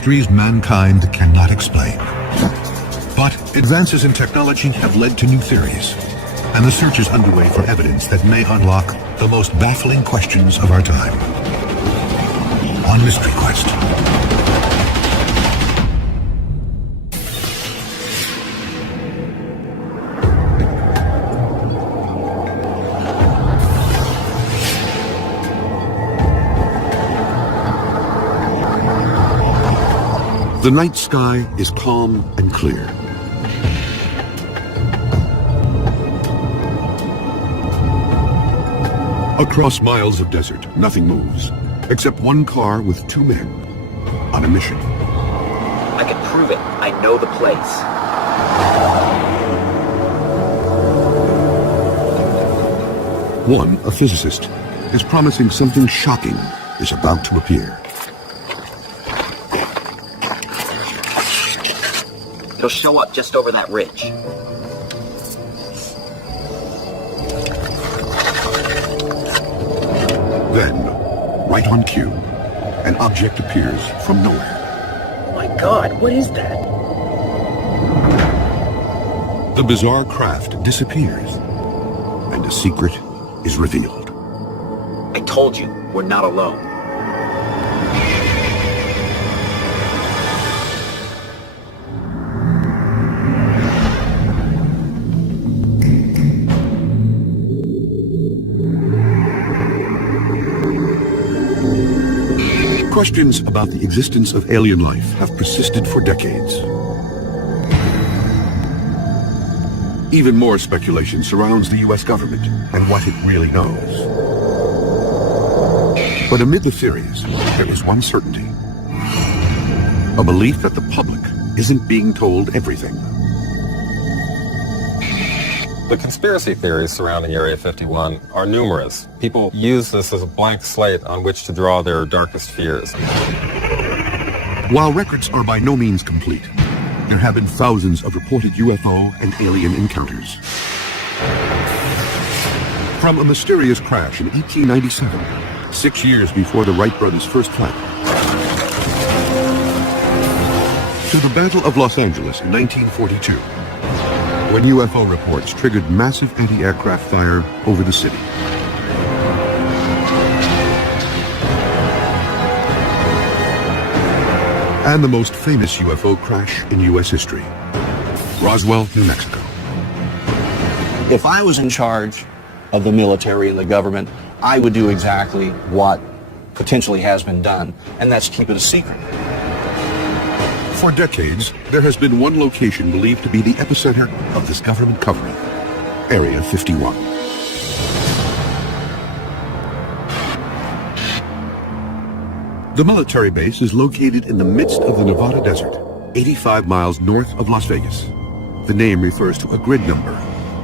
mysteries mankind cannot explain. But advances in technology have led to new theories, and the search is underway for evidence that may unlock the most baffling questions of our time. On Mystery Quest. The night sky is calm and clear. Across miles of desert, nothing moves, except one car with two men on a mission. I can prove it. I know the place. One, a physicist, is promising something shocking is about to appear. It'll show up just over that ridge. Then, right on cue, an object appears from nowhere. Oh my God, what is that? The bizarre craft disappears, and a secret is revealed. I told you, we're not alone. Questions about the existence of alien life have persisted for decades. Even more speculation surrounds the U.S. government and what it really knows. But amid the theories, there is one certainty. A belief that the public isn't being told everything. The conspiracy theories surrounding Area 51 are numerous. People use this as a blank slate on which to draw their darkest fears. While records are by no means complete, there have been thousands of reported UFO and alien encounters. From a mysterious crash in 1897, 6 years before the Wright brothers' first flight, to the Battle of Los Angeles in 1942, when UFO reports triggered massive anti-aircraft fire over the city. And the most famous UFO crash in U.S. history, Roswell, New Mexico. If I was in charge of the military and the government, I would do exactly what potentially has been done, and that's keep it a secret. For decades, there has been one location believed to be the epicenter of this government cover-up, Area 51. The military base is located in the midst of the Nevada desert, 85 miles north of Las Vegas. The name refers to a grid number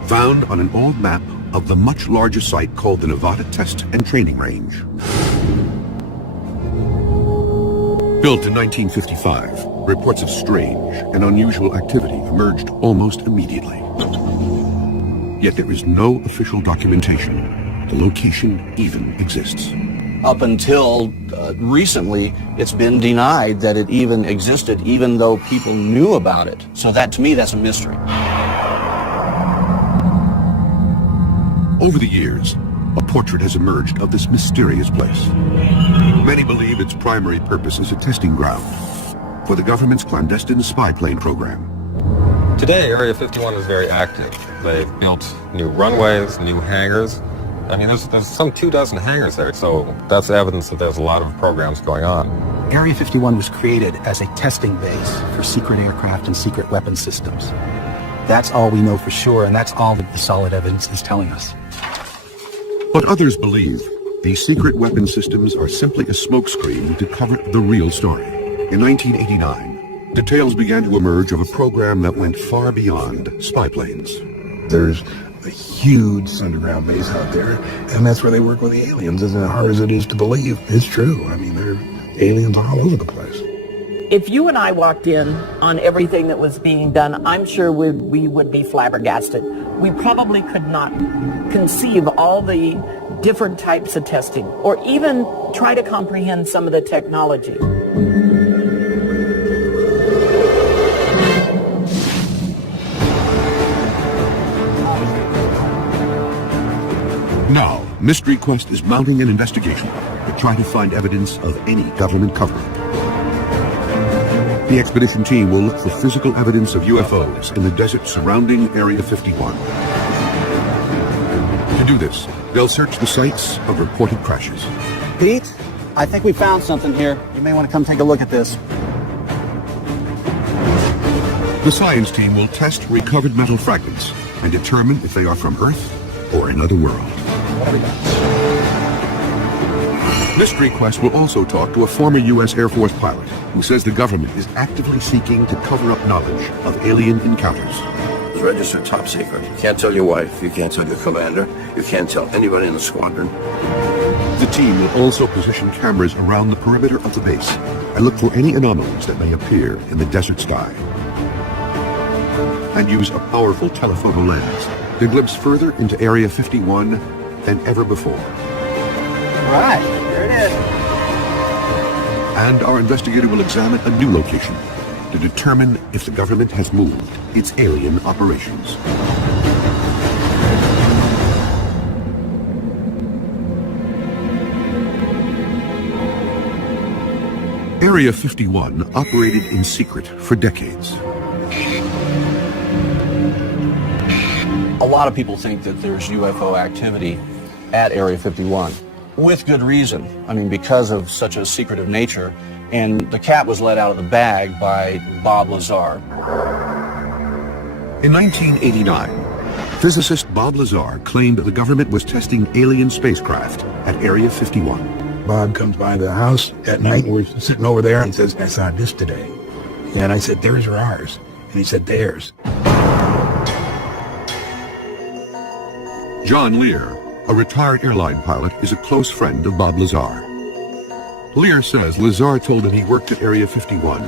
found on an old map of the much larger site called the Nevada Test and Training Range. Built in 1955, reports of strange and unusual activity emerged almost immediately. Yet there is no official documentation the location even exists. Up until recently, it's been denied that it even existed, even though people knew about it. So that, to me, that's a mystery. Over the years, a portrait has emerged of this mysterious place. Many believe its primary purpose is a testing ground for the government's clandestine spy plane program. Today, Area 51 is very active. They've built new runways, new hangars. I mean, there's some 24 hangars there, so that's evidence that there's a lot of programs going on. Area 51 was created as a testing base for secret aircraft and secret weapon systems. That's all we know for sure, and that's all that the solid evidence is telling us. But others believe these secret weapon systems are simply a smokescreen to cover the real story. In 1989, details began to emerge of a program that went far beyond spy planes. There's a huge underground base out there, and that's where they work with the aliens. As hard as it is to believe, it's true. I mean, there are aliens all over the place. If you and I walked in on everything that was being done, I'm sure we would be flabbergasted. We probably could not conceive all the different types of testing, or even try to comprehend some of the technology. Mystery Quest is mounting an investigation to try to find evidence of any government cover-up. The expedition team will look for physical evidence of UFOs in the desert surrounding Area 51. To do this, they'll search the sites of reported crashes. Pete, I think we found something here. You may want to come take a look at this. The science team will test recovered metal fragments and determine if they are from Earth or another world. Mystery Quest will also talk to a former U.S. Air Force pilot who says the government is actively seeking to cover up knowledge of alien encounters. It's registered top secret. You can't tell your wife, you can't tell your commander, you can't tell anybody in the squadron. The team will also position cameras around the perimeter of the base and look for any anomalies that may appear in the desert sky. And use a powerful telephoto lens to glimpse further into Area 51 than ever before. All right, there it is. And our investigator will examine a new location to determine if the government has moved its alien operations. Area 51 operated in secret for decades. A lot of people think that there's UFO activity at Area 51, with good reason. I mean, because of such a secretive nature. And the cat was let out of the bag by Bob Lazar. In 1989, physicist Bob Lazar claimed that the government was testing alien spacecraft at Area 51. Bob comes by the house at night, and we're sitting over there, and says, I saw this today. And I said, theirs or ours? And he said, theirs. John Lear, a retired airline pilot, is a close friend of Bob Lazar. Lear says Lazar told him he worked at Area 51,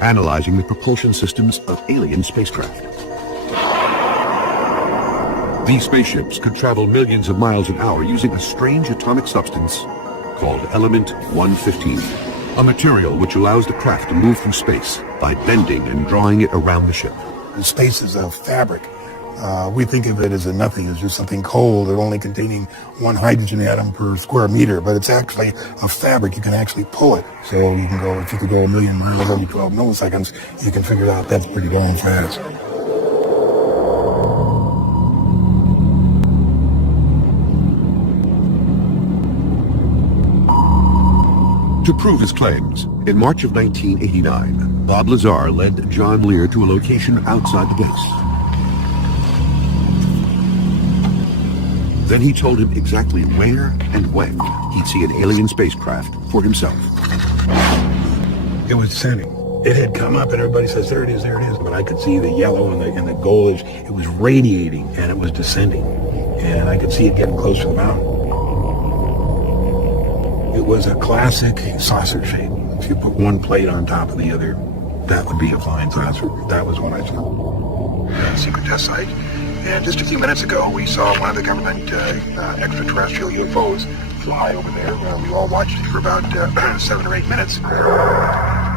analyzing the propulsion systems of alien spacecraft. These spaceships could travel millions of miles an hour using a strange atomic substance called Element 115, a material which allows the craft to move through space by bending and drawing it around the ship. Space is a fabric. We think of it as a nothing, as just something cold or only containing one hydrogen atom per square meter, but it's actually a fabric. You can actually pull it. So you can go, if you could go 1,000,000 miles every 12 milliseconds, you can figure out that's pretty darn fast. To prove his claims, in March of 1989, Bob Lazar led John Lear to a location outside the base. Then he told him exactly where and when he'd see an alien spacecraft for himself. It was descending. It had come up and everybody says, there it is, there it is. But I could see the yellow and the gold. It was radiating and it was descending. And I could see it getting close to the mountain. It was a classic saucer shape. If you put one plate on top of the other, that would be a flying saucer. That was what I saw. Secret test site. And just a few minutes ago, we saw one of the government extraterrestrial UFOs fly over there. We all watched it for about 7 or 8 minutes.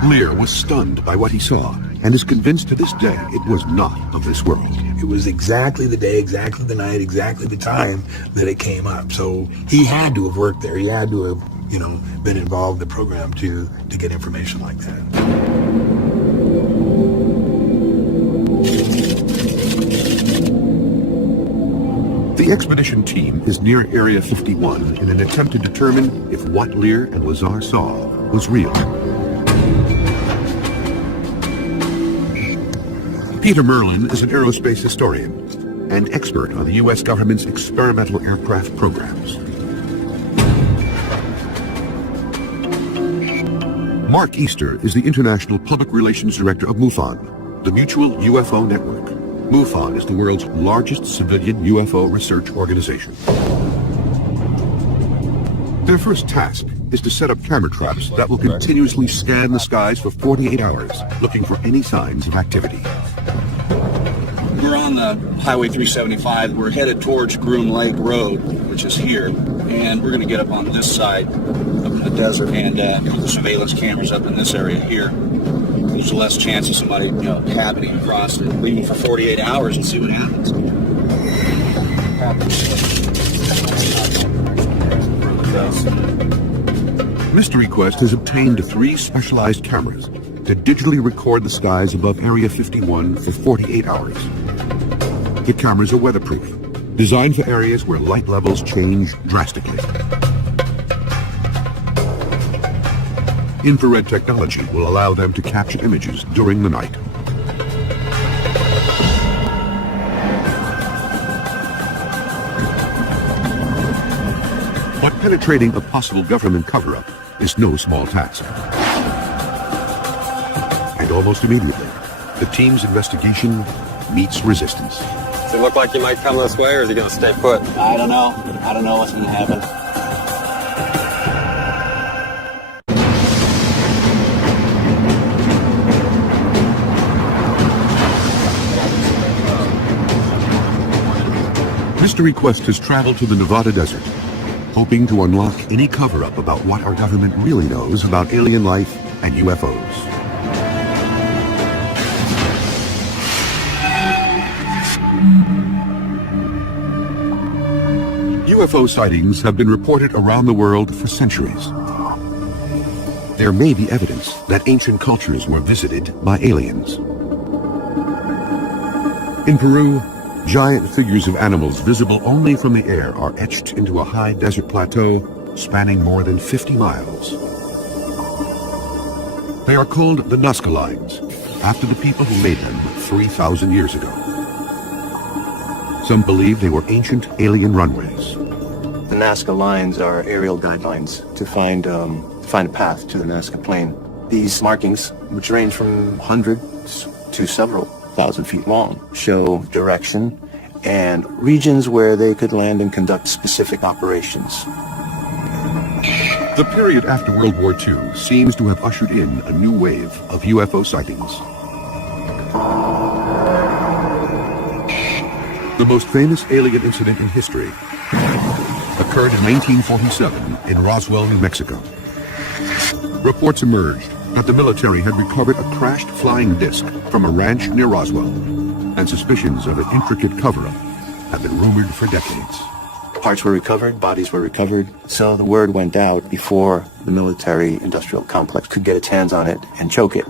Lear was stunned by what he saw and is convinced to this day it was not of this world. It was exactly the day, exactly the night, exactly the time that it came up. So he had to have worked there. He had to have, been involved in the program to get information like that. The expedition team is near Area 51 in an attempt to determine if what Lear and Lazar saw was real. Peter Merlin is an aerospace historian and expert on the U.S. government's experimental aircraft programs. Mark Easter is the International Public Relations Director of MUFON, the Mutual UFO Network. MUFON is the world's largest civilian UFO research organization. Their first task is to set up camera traps that will continuously scan the skies for 48 hours, looking for any signs of activity. We're on the Highway 375. We're headed towards Groom Lake Road, which is here, and we're going to get up on this side of the desert and put the surveillance cameras up in this area here. There's less chance of somebody, happening across it, leaving for 48 hours and see what happens. access. Mystery Quest has obtained 3 specialized cameras to digitally record the skies above Area 51 for 48 hours. The cameras are weatherproof, designed for areas where light levels change drastically. Infrared technology will allow them to capture images during the night. But penetrating a possible government cover-up is no small task. And almost immediately, the team's investigation meets resistance. Does it look like you might come this way, or is he going to stay put? I don't know. I don't know what's going to happen. Mystery Quest has traveled to the Nevada desert, hoping to unlock any cover-up about what our government really knows about alien life and UFOs. UFO sightings have been reported around the world for centuries. There may be evidence that ancient cultures were visited by aliens. In Peru, giant figures of animals visible only from the air are etched into a high desert plateau spanning more than 50 miles. They are called the Nazca Lines, after the people who made them 3,000 years ago. Some believe they were ancient alien runways. The Nazca lines are aerial guidelines to find a path to the Nazca Plain. These markings, which range from hundreds to several thousand feet long, show direction and regions where they could land and conduct specific operations. The period after World War II seems to have ushered in a new wave of UFO sightings. The most famous alien incident in history occurred in 1947 in Roswell, New Mexico. Reports emerged that the military had recovered a crashed flying disc from a ranch near Roswell, and suspicions of an intricate cover-up have been rumored for decades. Parts were recovered, bodies were recovered, so the word went out before the military-industrial complex could get its hands on it and choke it.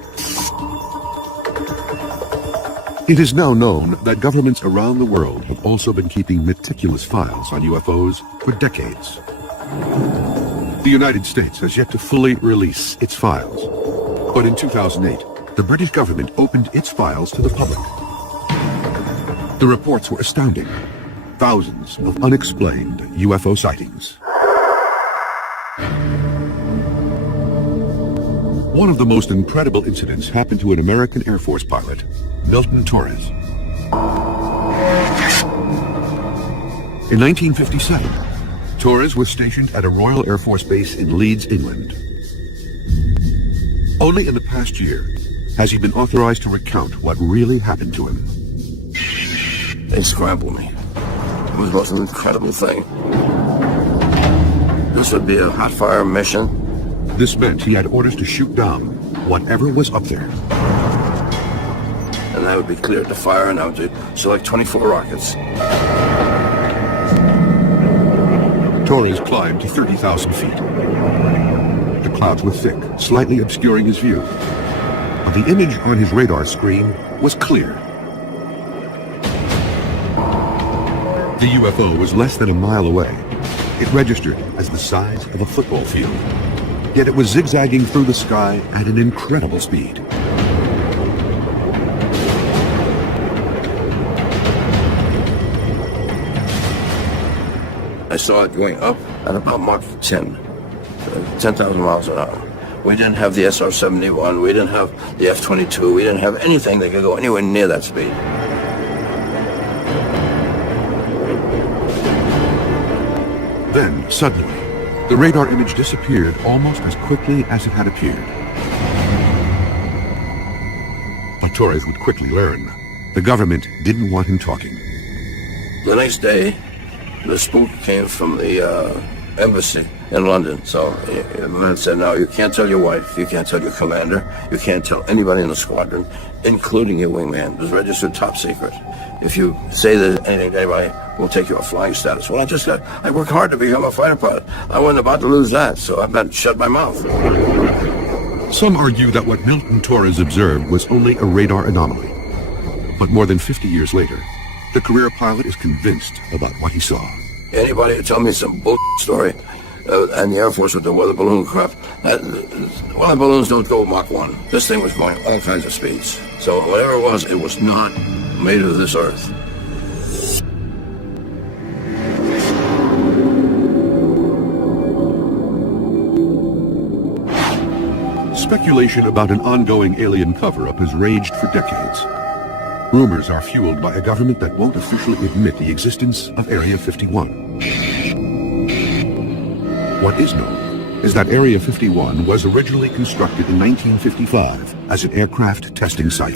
It is now known that governments around the world have also been keeping meticulous files on UFOs for decades. The United States has yet to fully release its files, but in 2008, the British government opened its files to the public. The reports were astounding. Thousands of unexplained UFO sightings. One of the most incredible incidents happened to an American Air Force pilot, Milton Torres. In 1957, Torres was stationed at a Royal Air Force base in Leeds, England. Only in the past year has he been authorized to recount what really happened to him. They scrambled me. It was the most incredible thing. This would be a hot fire mission. This meant he had orders to shoot down whatever was up there. And I would be cleared to fire, and I would select 24 rockets. Torres climbed to 30,000 feet. The clouds were thick, slightly obscuring his view. But the image on his radar screen was clear. The UFO was less than a mile away. It registered as the size of a football field. Yet it was zigzagging through the sky at an incredible speed. I saw it going up at about Mach 10, 10,000 miles an hour. We didn't have the SR-71, we didn't have the F-22, we didn't have anything that could go anywhere near that speed. Then, suddenly, the radar image disappeared almost as quickly as it had appeared. But Torres would quickly learn. The government didn't want him talking. The next day, the spook came from the embassy in London. So the man said, no, you can't tell your wife, you can't tell your commander, you can't tell anybody in the squadron, including your wingman. It was registered top secret. If you say there's anything to anybody, we'll take you off flying status. Well, I work hard to become a fighter pilot. I wasn't about to lose that, so I better shut my mouth. Some argue that what Milton Torres observed was only a radar anomaly. But more than 50 years later, the career pilot is convinced about what he saw. Anybody who tell me some bull story, and the Air Force with the weather balloon crap, weather balloons don't go Mach 1. This thing was going all kinds of speeds. So whatever it was not made of this earth. Speculation about an ongoing alien cover-up has raged for decades. Rumors are fueled by a government that won't officially admit the existence of Area 51. What is known is that Area 51 was originally constructed in 1955 as an aircraft testing site.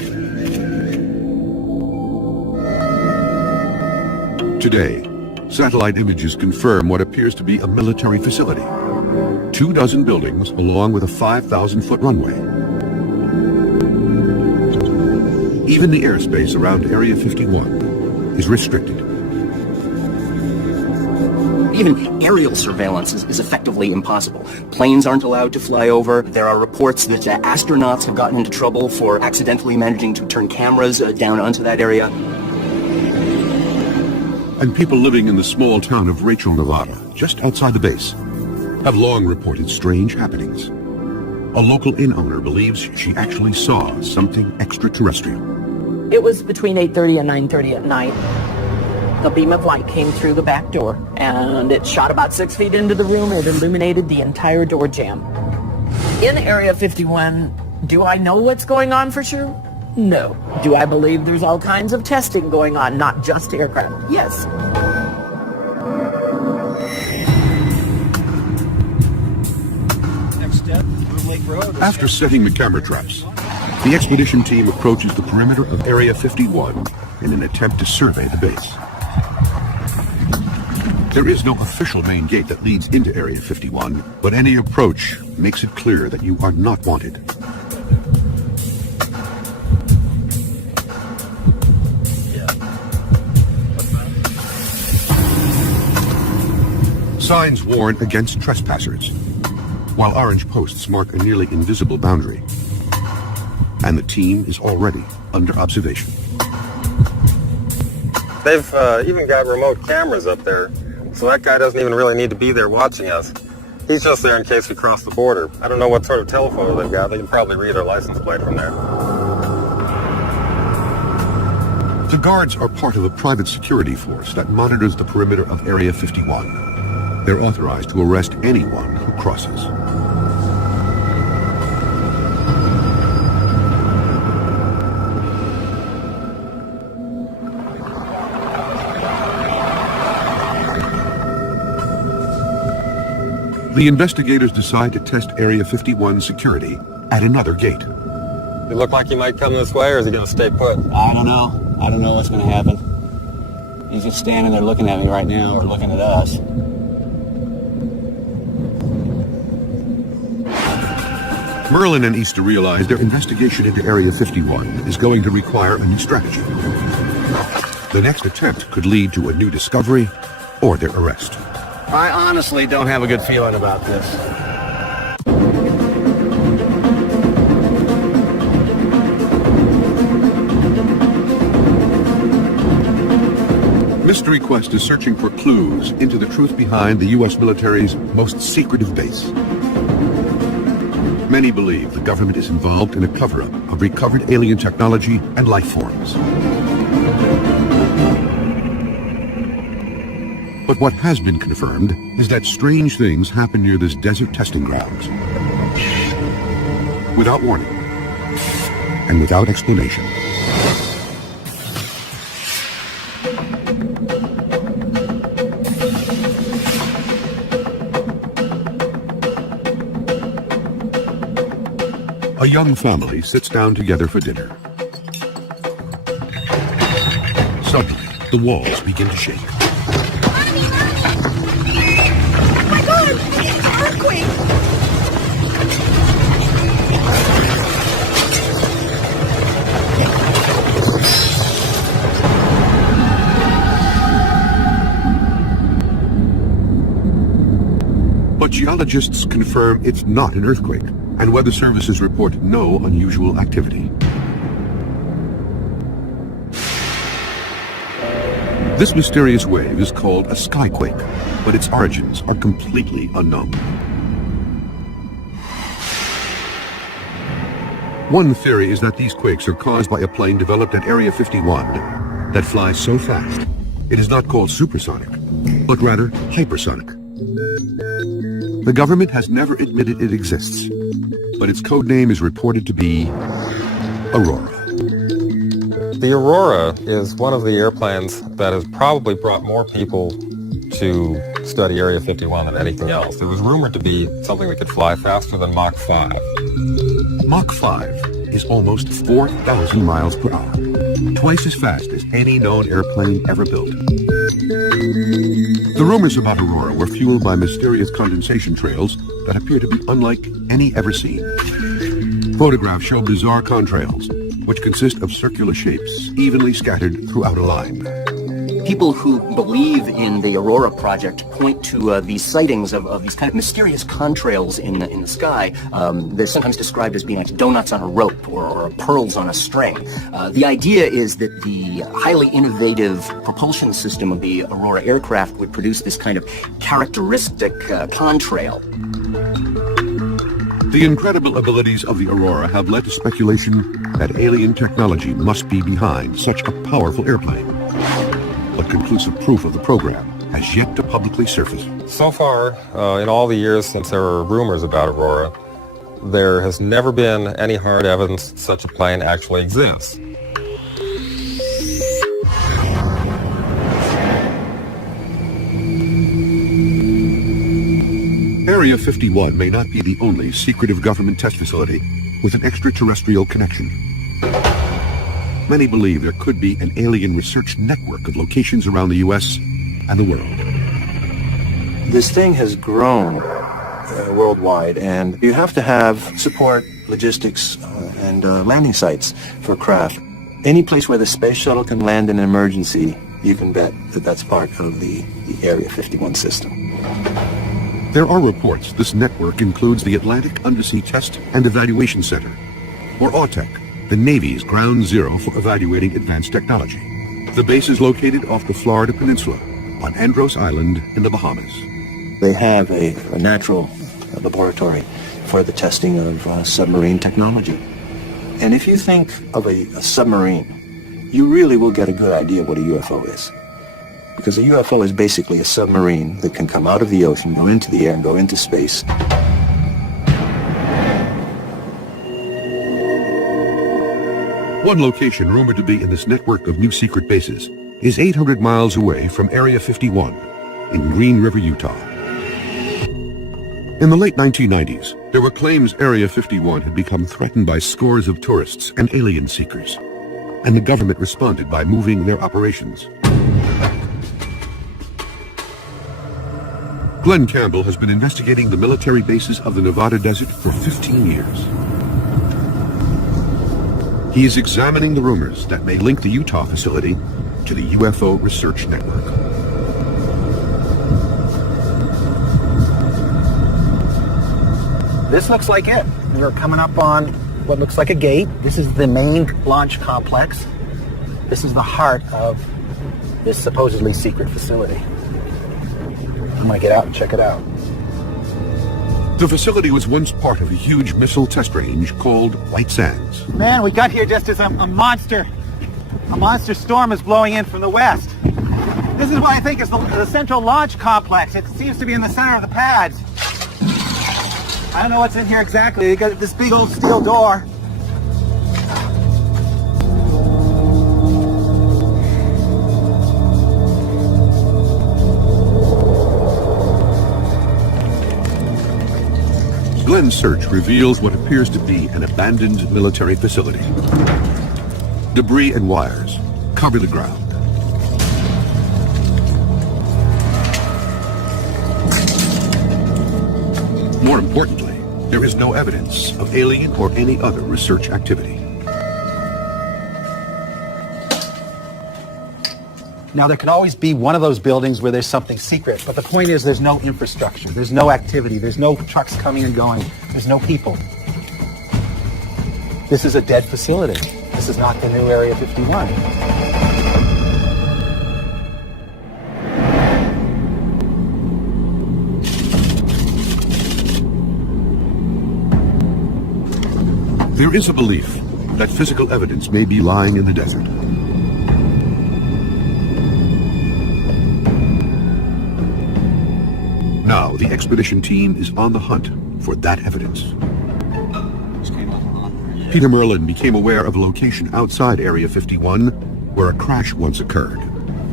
Today, satellite images confirm what appears to be a military facility. 24 buildings along with a 5,000-foot runway. Even the airspace around Area 51 is restricted. Even aerial surveillance is effectively impossible. Planes aren't allowed to fly over. There are reports that astronauts have gotten into trouble for accidentally managing to turn cameras down onto that area. And people living in the small town of Rachel, Nevada, just outside the base, have long reported strange happenings. A local inn owner believes she actually saw something extraterrestrial. It was between 8:30 and 9:30 at night. A beam of light came through the back door, and it shot about 6 feet into the room. It illuminated the entire door jamb. In Area 51, do I know what's going on for sure? No. Do I believe there's all kinds of testing going on, not just aircraft? Yes. Next step, Groom Lake Road. After setting the camera traps, the expedition team approaches the perimeter of Area 51 in an attempt to survey the base. There is no official main gate that leads into Area 51, but any approach makes it clear that you are not wanted. Signs warn against trespassers, while orange posts mark a nearly invisible boundary. And the team is already under observation. They've even got remote cameras up there, so that guy doesn't even really need to be there watching us. He's just there in case we cross the border. I don't know what sort of telephoto they've got. They can probably read our license plate from there. The guards are part of a private security force that monitors the perimeter of Area 51. They're authorized to arrest anyone who crosses. The investigators decide to test Area 51 security at another gate. You look like he might come this way, or is he going to stay put? I don't know. I don't know what's going to happen. He's just standing there looking at me right now, or looking at us. Merlin and Easter realize their investigation into Area 51 is going to require a new strategy. The next attempt could lead to a new discovery or their arrest. I honestly don't have a good feeling about this. Mystery Quest is searching for clues into the truth behind the U.S. military's most secretive base. Many believe the government is involved in a cover-up of recovered alien technology and life forms. But what has been confirmed is that strange things happen near this desert testing grounds. Without warning and without explanation. A young family sits down together for dinner. Suddenly, the walls begin to shake. Oh my God! It's an earthquake! Geologists confirm it's not an earthquake, and weather services report no unusual activity. This mysterious wave is called a skyquake, but its origins are completely unknown. One theory is that these quakes are caused by a plane developed at Area 51 that flies so fast it is not called supersonic, but rather hypersonic. The government has never admitted it exists, but its code name is reported to be Aurora. The Aurora is one of the airplanes that has probably brought more people to study Area 51 than anything else. It was rumored to be something that could fly faster than Mach 5. Mach 5 is almost 4,000 miles per hour, twice as fast as any known airplane ever built. The rumors about Aurora were fueled by mysterious condensation trails that appear to be unlike any ever seen. Photographs show bizarre contrails, which consist of circular shapes evenly scattered throughout a line. People who believe in the Aurora project point to these sightings of these kind of mysterious contrails in the sky. They're sometimes described as being like donuts on a rope or pearls on a string. The idea is that the highly innovative propulsion system of the Aurora aircraft would produce this kind of characteristic contrail. The incredible abilities of the Aurora have led to speculation that alien technology must be behind such a powerful airplane. But conclusive proof of the program has yet to publicly surface. So far, in all the years since there were rumors about Aurora, there has never been any hard evidence that such a plane actually exists. Area 51 may not be the only secretive government test facility with an extraterrestrial connection. Many believe there could be an alien research network of locations around the U.S. and the world. This thing has grown worldwide, and you have to have support, logistics, and landing sites for craft. Any place where the space shuttle can land in an emergency, you can bet that that's part of the Area 51 system. There are reports this network includes the Atlantic Undersea Test and Evaluation Center, or AUTEC, the Navy's ground zero for evaluating advanced technology. The base is located off the Florida Peninsula on Andros Island in the Bahamas. They have a natural laboratory for the testing of submarine technology. And if you think of a submarine, you really will get a good idea what a UFO is. Because a UFO is basically a submarine that can come out of the ocean, go into the air, and go into space. One location rumored to be in this network of new secret bases is 800 miles away from Area 51 in Green River, Utah. In the late 1990s, there were claims Area 51 had become threatened by scores of tourists and alien seekers, and the government responded by moving their operations. Glenn Campbell has been investigating the military bases of the Nevada desert for 15 years. He is examining the rumors that may link the Utah facility to the UFO research network. This looks like it. We're coming up on what looks like a gate. This is the main launch complex. This is the heart of this supposedly secret facility. I'm going to get out and check it out. The facility was once part of a huge missile test range called White Sands. Man, we got here just as a monster storm is blowing in from the west. This is what I think is the central launch complex. It seems to be in the center of the pads. I don't know what's in here exactly. They got this big old steel door. Glenn's search reveals what appears to be an abandoned military facility. Debris and wires cover the ground. More importantly, there is no evidence of alien or any other research activity. Now, there can always be one of those buildings where there's something secret, but the point is there's no infrastructure, there's no activity, there's no trucks coming and going, there's no people. This is a dead facility. This is not the new Area 51. There is a belief that physical evidence may be lying in the desert. Now, the expedition team is on the hunt for that evidence. Peter Merlin became aware of a location outside Area 51 where a crash once occurred.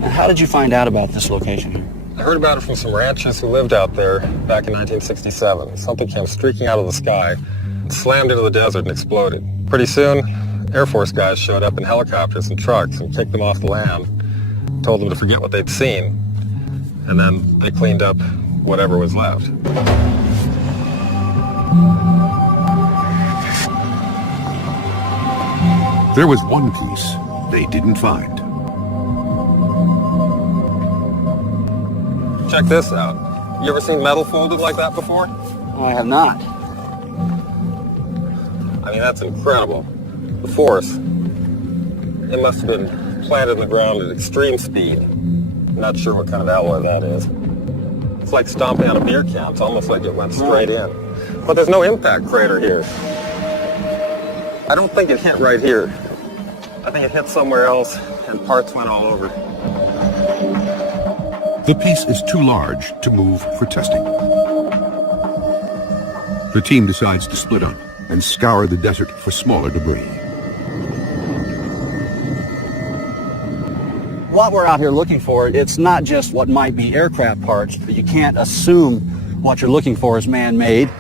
How did you find out about this location? I heard about it from some ranchers who lived out there back in 1967. Something came streaking out of the sky, slammed into the desert and exploded. Pretty soon, Air Force guys showed up in helicopters and trucks and kicked them off the land, told them to forget what they'd seen, and then they cleaned up whatever was left. There was one piece they didn't find. Check this out. You ever seen metal folded like that before? I have not. I mean, that's incredible. The force, it must have been planted in the ground at extreme speed. Not sure what kind of alloy that is. It's like stomping on a beer can. It's almost like it went straight in. But there's no impact crater here. I don't think it hit right here. I think it hit somewhere else and parts went all over. The piece is too large to move for testing. The team decides to split up and scour the desert for smaller debris. What we're out here looking for, it's not just what might be aircraft parts, but you can't assume what you're looking for is man-made.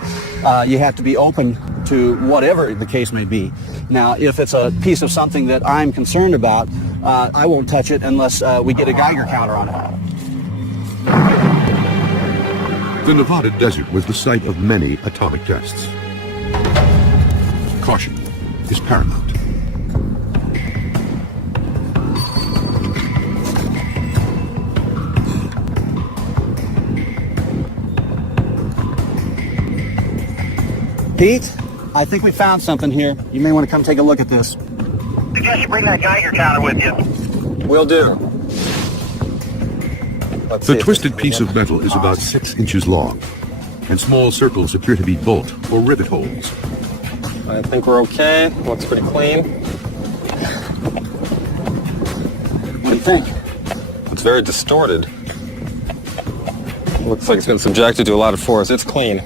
You have to be open to whatever the case may be. Now, if it's a piece of something that I'm concerned about, I won't touch it unless we get a Geiger counter on it. The Nevada desert was the site of many atomic tests. Caution is paramount. Pete, I think we found something here. You may want to come take a look at this. I guess you bring that Geiger counter with you. Will do. The twisted piece of metal is about 6 inches long, and small circles appear to be bolt or rivet holes. I think we're okay. Looks pretty clean. What do you think? It's very distorted. Looks like it's been subjected to a lot of force. It's clean.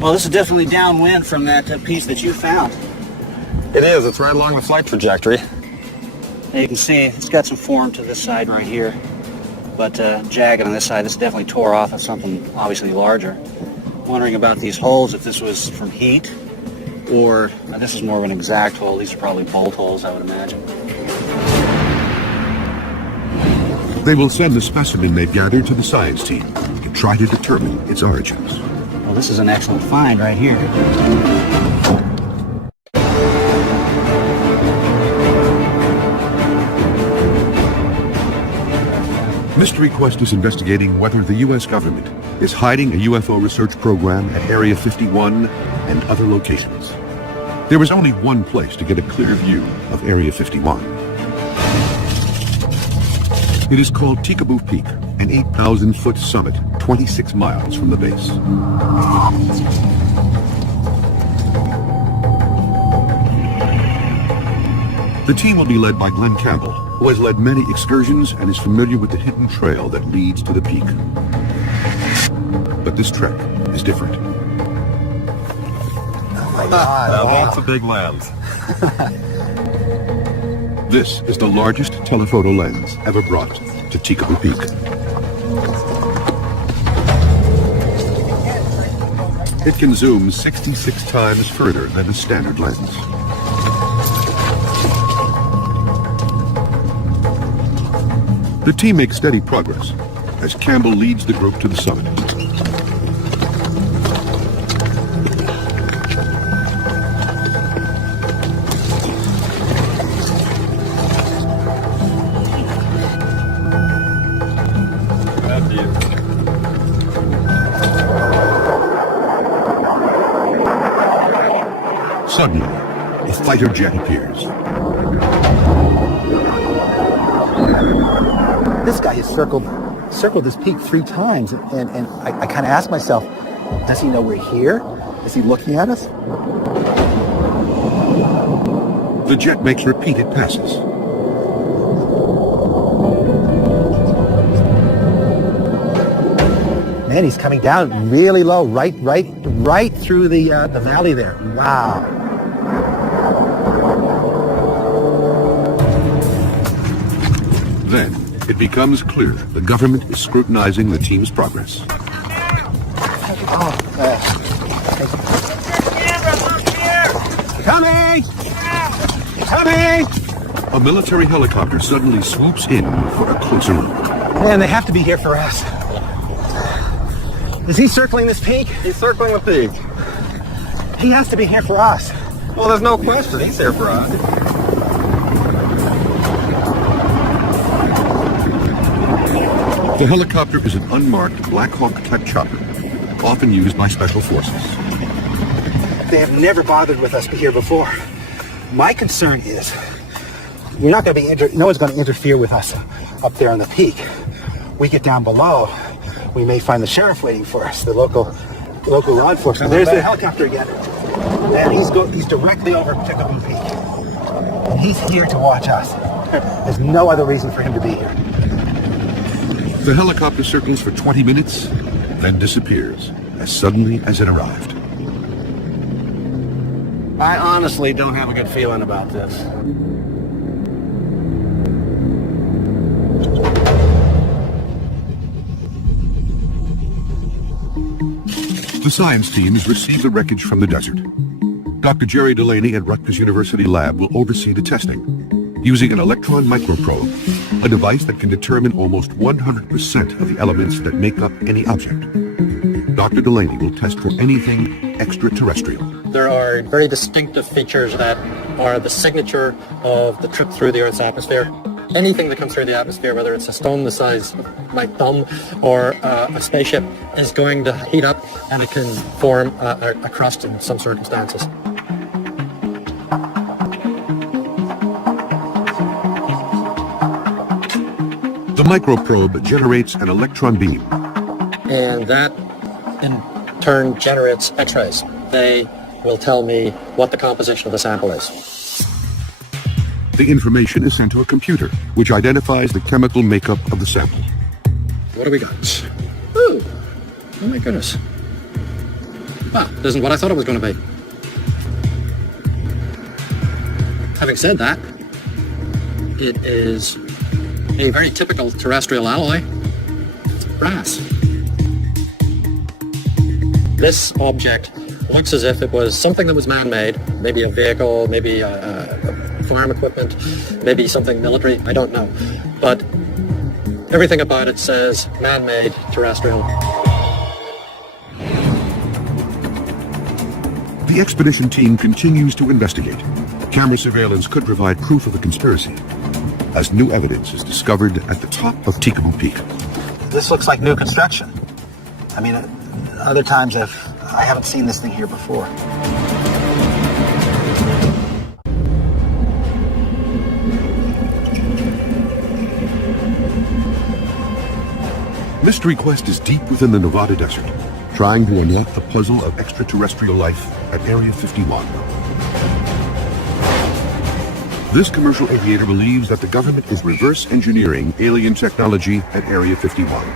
Well, this is definitely downwind from that piece that you found. It is. It's right along the flight trajectory. You can see it's got some form to this side right here, but jagged on this side. This definitely tore off of something obviously larger. Wondering about these holes, if this was from heat, or this is more of an exact hole. These are probably bolt holes, I would imagine. They will send the specimen they've gathered to the science team to try to determine its origins. Well, this is an excellent find right here. Mystery Quest is investigating whether the U.S. government is hiding a UFO research program at Area 51 and other locations. There is only one place to get a clear view of Area 51. It is called Tikaboo Peak, an 8,000-foot summit 26 miles from the base. The team will be led by Glenn Campbell, who has led many excursions and is familiar with the hidden trail that leads to the peak. But this trek is different. Oh my God. Now that's a big lens. This is the largest telephoto lens ever brought to Tikaboo Peak. It can zoom 66 times further than a standard lens. The team makes steady progress as Campbell leads the group to the summit. a fighter jet appears. This guy has circled this peak 3 times, and I kind of ask myself, does he know we're here? Is he looking at us? The jet makes repeated passes. Man, he's coming down really low, right through the valley there. Wow. Then it becomes clear the government is scrutinizing the team's progress. Coming! Coming! A military helicopter suddenly swoops in for a closer look. Man, they have to be here for us. Is he circling this peak? He's circling the peak. He has to be here for us. Well, there's no question. He's here for us. The helicopter is an unmarked Black Hawk-type chopper, often used by special forces. They have never bothered with us here before. My concern is we're not going to be no one's going to interfere with us up there on the peak. We get down below, we may find the sheriff waiting for us, the local law enforcement. There's the helicopter again. And he's directly over Tikaboo Peak. And he's here to watch us. There's no other reason for him to be here. The helicopter circles for 20 minutes, then disappears as suddenly as it arrived. I honestly don't have a good feeling about this. The science teams receive the wreckage from the desert. Dr. Jerry Delaney at Rutgers University Lab will oversee the testing, using an electron microprobe, a device that can determine almost 100% of the elements that make up any object. Dr. Delaney will test for anything extraterrestrial. There are very distinctive features that are the signature of the trip through the Earth's atmosphere. Anything that comes through the atmosphere, whether it's a stone the size of my thumb or a spaceship, is going to heat up and it can form a crust in some circumstances. The microprobe generates an electron beam. And that, in turn, generates X-rays. They will tell me what the composition of the sample is. The information is sent to a computer, which identifies the chemical makeup of the sample. What do we got? Ooh, oh my goodness. Well, this isn't what I thought it was going to be. Having said that, it is a very typical terrestrial alloy, brass. This object looks as if it was something that was man-made, maybe a vehicle, maybe a farm equipment, maybe something military, I don't know. But everything about it says man-made, terrestrial. The expedition team continues to investigate. Camera surveillance could provide proof of the conspiracy, as new evidence is discovered at the top of Tikaboo Peak. This looks like new construction. I mean, other times I haven't seen this thing here before. Mystery Quest is deep within the Nevada desert, trying to unlock the puzzle of extraterrestrial life at Area 51. This commercial aviator believes that the government is reverse engineering alien technology at Area 51.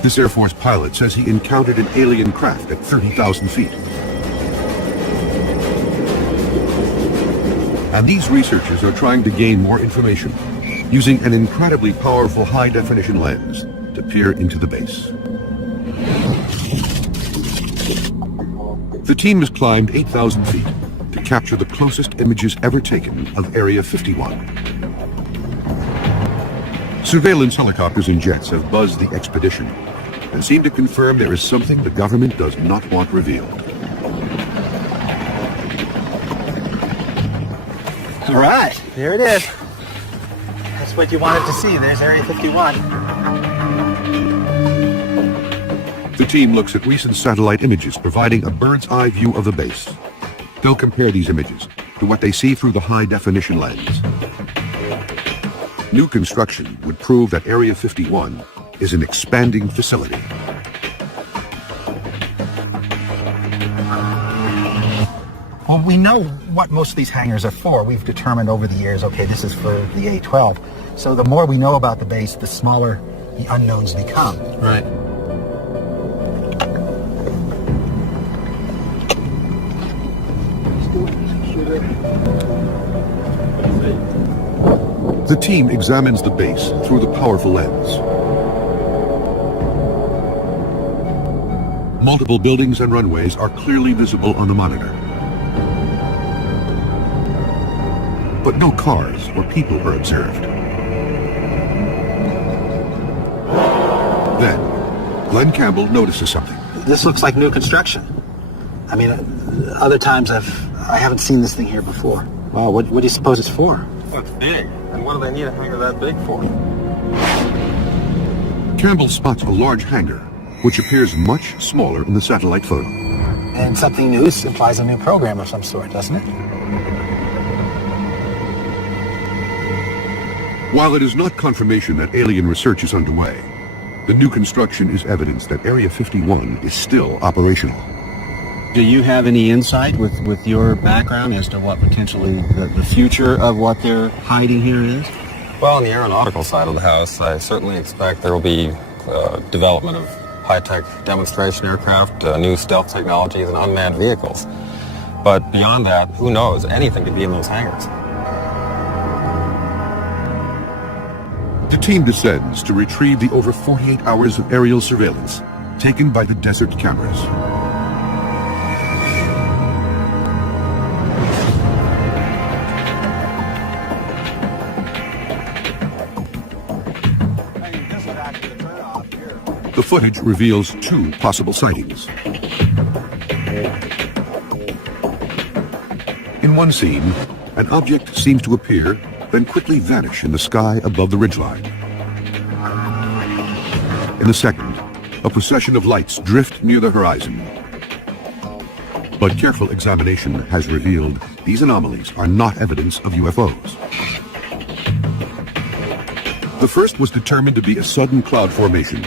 This Air Force pilot says he encountered an alien craft at 30,000 feet. And these researchers are trying to gain more information, using an incredibly powerful high-definition lens to peer into the base. The team has climbed 8,000 feet to capture the closest images ever taken of Area 51. Surveillance helicopters and jets have buzzed the expedition and seem to confirm there is something the government does not want revealed. All right, there it is. That's what you wanted to see. There's Area 51. The team looks at recent satellite images, providing a bird's eye view of the base. They'll compare these images to what they see through the high-definition lens. New construction would prove that Area 51 is an expanding facility. Well, we know what most of these hangars are for. We've determined over the years, okay, this is for the A-12. So the more we know about the base, the smaller the unknowns become. Right. The team examines the base through the powerful lens. Multiple buildings and runways are clearly visible on the monitor. But no cars or people are observed. Then, Glenn Campbell notices something. This looks like new construction. I mean, other times I haven't seen this thing here before. Wow, what do you suppose it's for? Well, it's big. And what do they need a hangar that big for? Campbell spots a large hangar, which appears much smaller in the satellite photo. And something new implies a new program of some sort, doesn't it? While it is not confirmation that alien research is underway, the new construction is evidence that Area 51 is still operational. Do you have any insight with your background as to what potentially the future of what they're hiding here is? Well, on the aeronautical side of the house, I certainly expect there will be development of high-tech demonstration aircraft, new stealth technologies, and unmanned vehicles. But beyond that, who knows? Anything could be in those hangars. The team descends to retrieve the over 48 hours of aerial surveillance taken by the desert cameras. The footage reveals two possible sightings. In one scene, an object seems to appear, then quickly vanish in the sky above the ridgeline. In the second, a procession of lights drift near the horizon. But careful examination has revealed these anomalies are not evidence of UFOs. The first was determined to be a sudden cloud formation.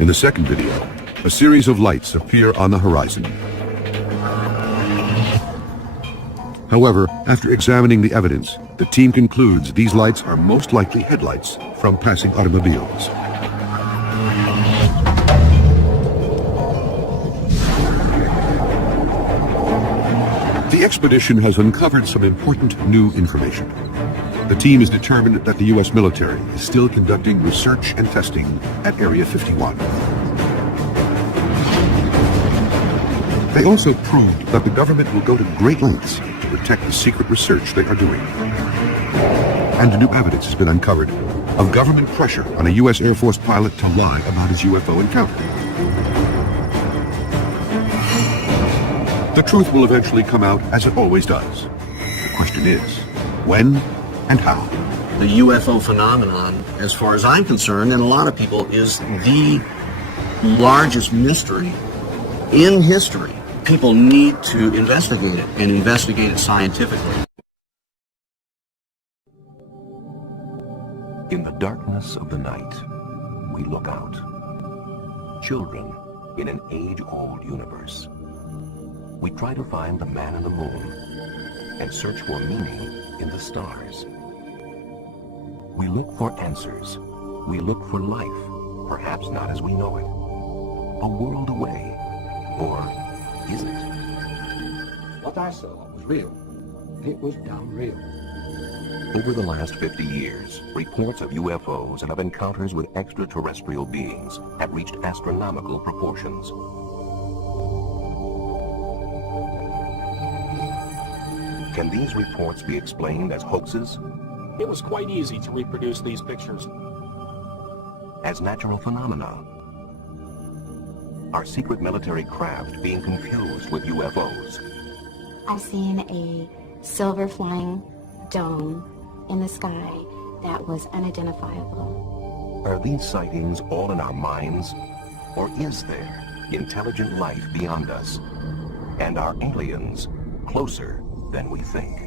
In the second video, a series of lights appear on the horizon. However, after examining the evidence, the team concludes these lights are most likely headlights from passing automobiles. The expedition has uncovered some important new information. The team is determined that the U.S. military is still conducting research and testing at Area 51. They also proved that the government will go to great lengths to protect the secret research they are doing. And new evidence has been uncovered of government pressure on a U.S. Air Force pilot to lie about his UFO encounter. The truth will eventually come out, as it always does. The question is, when and how? The UFO phenomenon, as far as I'm concerned, and a lot of people, is the largest mystery in history. People need to investigate it, and investigate it scientifically. In the darkness of the night, we look out. Children in an age-old universe. We try to find the man in the moon and search for meaning in the stars. We look for answers. We look for life, perhaps not as we know it. A world away. Or is it? What I saw was real. It was damn real. Over the last 50 years, reports of UFOs and of encounters with extraterrestrial beings have reached astronomical proportions. Can these reports be explained as hoaxes? It was quite easy to reproduce these pictures. As natural phenomena? Are secret military craft being confused with UFOs? I've seen a silver flying dome in the sky that was unidentifiable. Are these sightings all in our minds? Or is there intelligent life beyond us? And are aliens closer than we think?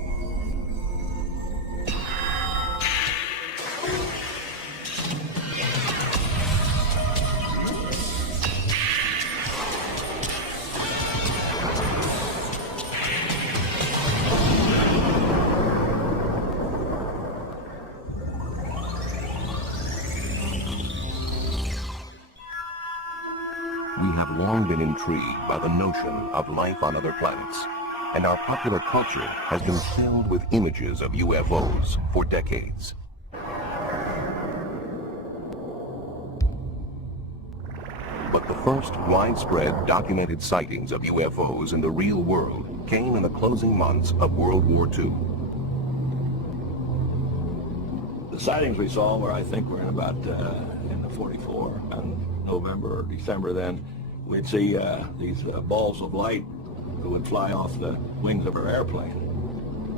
We have long been intrigued by the notion of life on other planets, and our popular culture has been filled with images of UFOs for decades. But the first widespread documented sightings of UFOs in the real world came in the closing months of World War II. The sightings we saw were, I think, were in about in the 44, and November or December then, we'd see these balls of light that would fly off the wings of our airplane.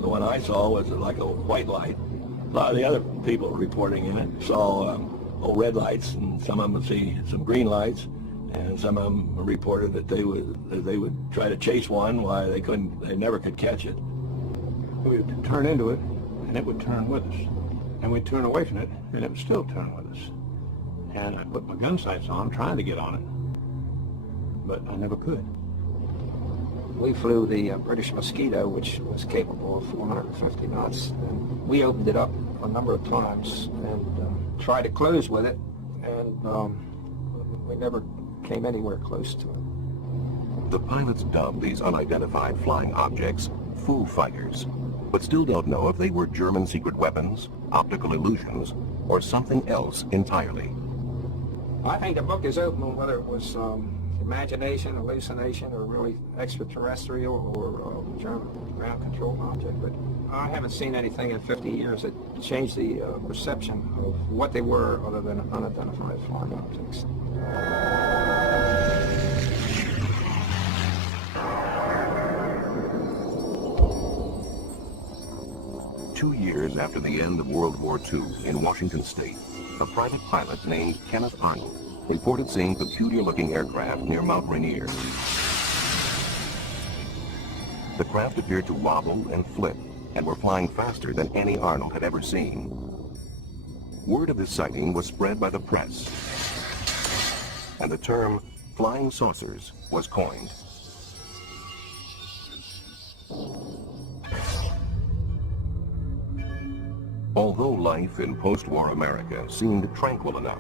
The one I saw was like a white light. A lot of the other people reporting in it saw red lights, and some of them would see some green lights, and some of them reported that they would try to chase one while they never could catch it. We would turn into it, and it would turn with us. And we'd turn away from it, and it would still turn with us. And I put my gun sights on, trying to get on it, but I never could. We flew the British Mosquito, which was capable of 450 knots. And we opened it up a number of times and tried to close with it, and we never came anywhere close to it. The pilots dubbed these unidentified flying objects Foo Fighters, but still don't know if they were German secret weapons, optical illusions, or something else entirely. I think the book is open on whether it was imagination, hallucination, or really extraterrestrial or German ground control object. But I haven't seen anything in 50 years that changed the perception of what they were other than unidentified flying objects. 2 years after the end of World War II in Washington State, a private pilot named Kenneth Arnold reported seeing peculiar-looking aircraft near Mount Rainier. The craft appeared to wobble and flip and were flying faster than any Arnold had ever seen. Word of this sighting was spread by the press, and the term flying saucers was coined. Although life in post-war America seemed tranquil enough,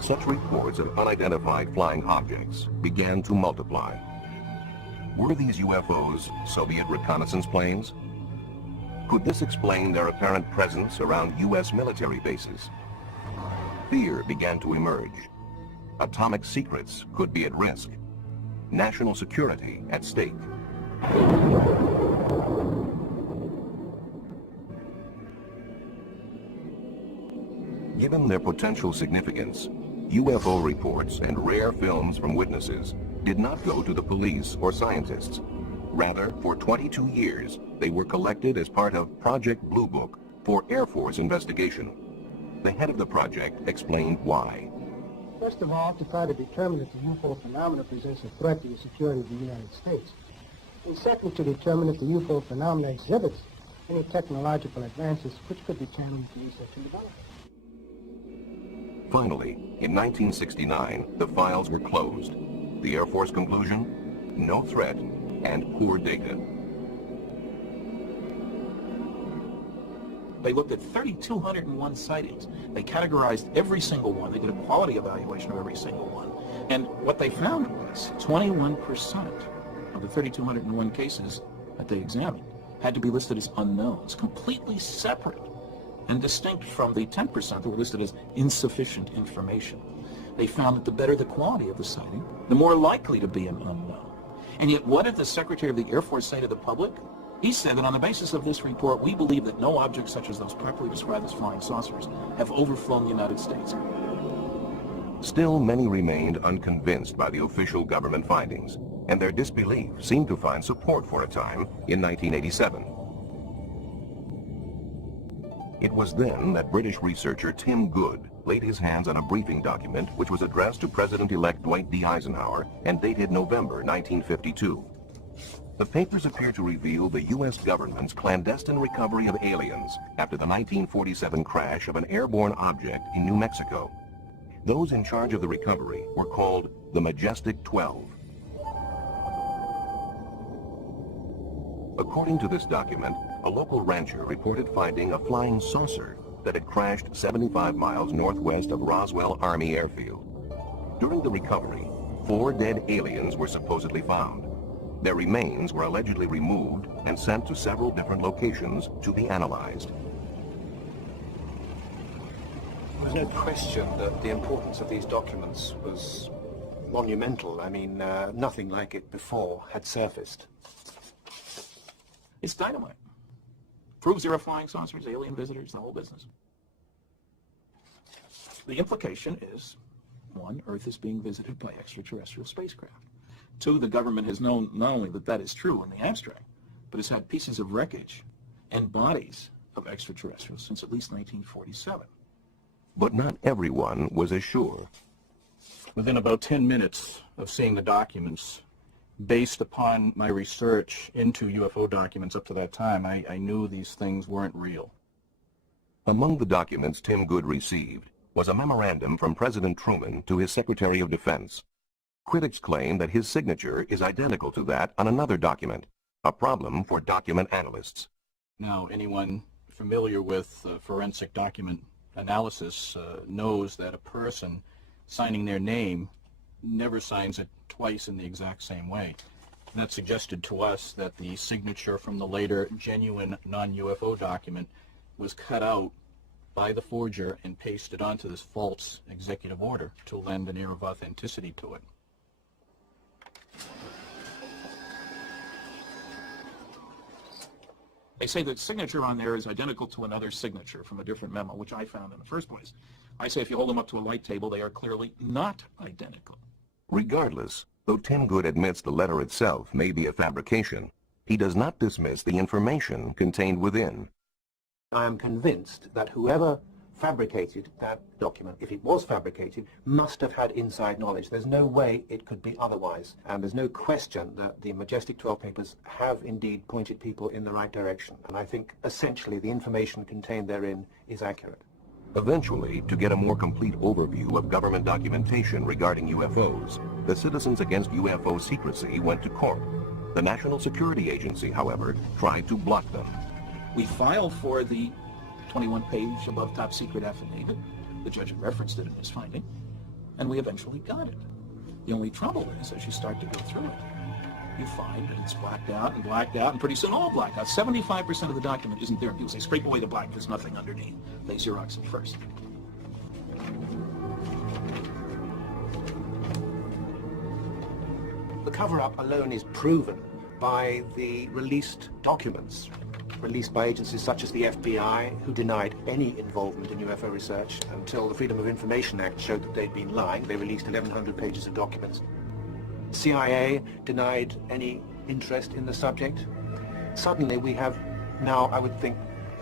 such reports of unidentified flying objects began to multiply. Were these UFOs Soviet reconnaissance planes? Could this explain their apparent presence around U.S. military bases? Fear began to emerge. Atomic secrets could be at risk. National security at stake. Given their potential significance, UFO reports and rare films from witnesses did not go to the police or scientists. Rather, for 22 years, they were collected as part of Project Blue Book for Air Force investigation. The head of the project explained why. First of all, to try to determine if the UFO phenomena presents a threat to the security of the United States. And second, to determine if the UFO phenomena exhibits any technological advances which could be channeled into research and development. Finally, in 1969, the files were closed. The Air Force conclusion? No threat and poor data. They looked at 3,201 sightings. They categorized every single one. They did a quality evaluation of every single one. And what they found was 21% of the 3,201 cases that they examined had to be listed as unknowns, completely separate and distinct from the 10% that were listed as insufficient information. They found that the better the quality of the sighting, the more likely to be an unknown. And yet, what did the Secretary of the Air Force say to the public? He said that on the basis of this report, we believe that no objects such as those properly described as flying saucers have overflown the United States. Still, many remained unconvinced by the official government findings, and their disbelief seemed to find support for a time in 1987. It was then that British researcher Tim Good laid his hands on a briefing document which was addressed to President-elect Dwight D. Eisenhower and dated November 1952. The papers appear to reveal the U.S. government's clandestine recovery of aliens after the 1947 crash of an airborne object in New Mexico. Those in charge of the recovery were called the Majestic 12. According to this document, a local rancher reported finding a flying saucer that had crashed 75 miles northwest of Roswell Army Airfield. During the recovery, 4 dead aliens were supposedly found. Their remains were allegedly removed and sent to several different locations to be analyzed. There's no question that the importance of these documents was monumental. I mean, nothing like it before had surfaced. It's dynamite. Proves there are flying saucers, alien visitors, the whole business. The implication is, 1, Earth is being visited by extraterrestrial spacecraft. 2, the government has known not only that that is true in the abstract, but has had pieces of wreckage and bodies of extraterrestrials since at least 1947. But not everyone was as sure. Within about 10 minutes of seeing the documents, based upon my research into UFO documents up to that time, I knew these things weren't real. Among the documents Tim Good received was a memorandum from President Truman to his Secretary of Defense. Critics claim that his signature is identical to that on another document, a problem for document analysts. Now, anyone familiar with forensic document analysis knows that a person signing their name never signs it twice in the exact same way. And that suggested to us that the signature from the later genuine non-UFO document was cut out by the forger and pasted onto this false executive order to lend an air of authenticity to it. They say the signature on there is identical to another signature from a different memo, which I found in the first place. I say if you hold them up to a light table, they are clearly not identical. Regardless, though Tim Good admits the letter itself may be a fabrication, he does not dismiss the information contained within. I am convinced that whoever fabricated that document, if it was fabricated, must have had inside knowledge. There's no way it could be otherwise. And there's no question that the Majestic 12 papers have indeed pointed people in the right direction. And I think essentially the information contained therein is accurate. Eventually, to get a more complete overview of government documentation regarding UFOs, the Citizens Against UFO Secrecy went to court. The National Security Agency, however, tried to block them. We filed for the 21-page above top secret affidavit. The judge referenced it in his finding, and we eventually got it. The only trouble is, as you start to go through it, you find that it's blacked out, and pretty soon all blacked out. 75% of the document isn't there. People say, scrape away the black, there's nothing underneath. They Xerox it first. The cover-up alone is proven by the released documents, released by agencies such as the FBI, who denied any involvement in UFO research until the Freedom of Information Act showed that they'd been lying. They released 1,100 pages of documents. CIA denied any interest in the subject. Suddenly we have now, I would think,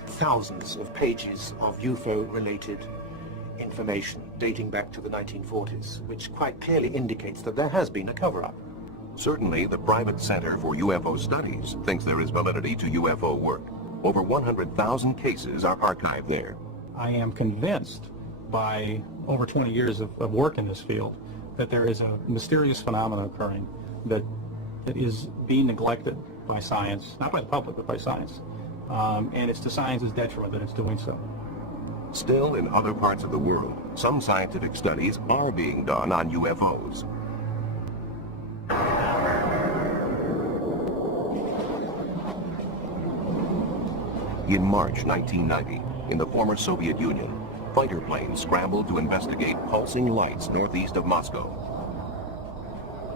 thousands of pages of UFO-related information dating back to the 1940s, which quite clearly indicates that there has been a cover-up. Certainly, the Private Center for UFO Studies thinks there is validity to UFO work. Over 100,000 cases are archived there. I am convinced by over 20 years of work in this field that there is a mysterious phenomenon occurring that is being neglected by science, not by the public, but by science. And it's to science's detriment that it's doing so. Still, in other parts of the world, some scientific studies are being done on UFOs. In March 1990, in the former Soviet Union, fighter planes scrambled to investigate pulsing lights northeast of Moscow.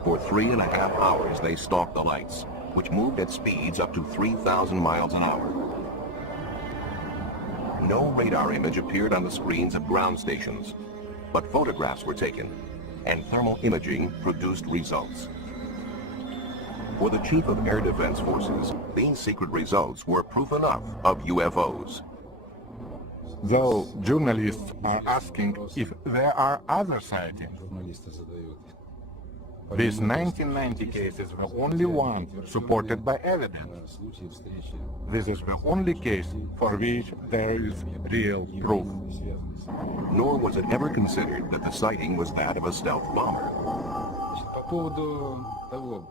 For 3.5 hours, they stalked the lights, which moved at speeds up to 3,000 miles an hour. No radar image appeared on the screens of ground stations, but photographs were taken, and thermal imaging produced results. For the Chief of Air Defense Forces, these secret results were proof enough of UFOs. Though journalists are asking if there are other sightings. These 1990 cases were only one supported by evidence. This is the only case for which there is real proof. Nor was it ever considered that the sighting was that of a stealth bomber.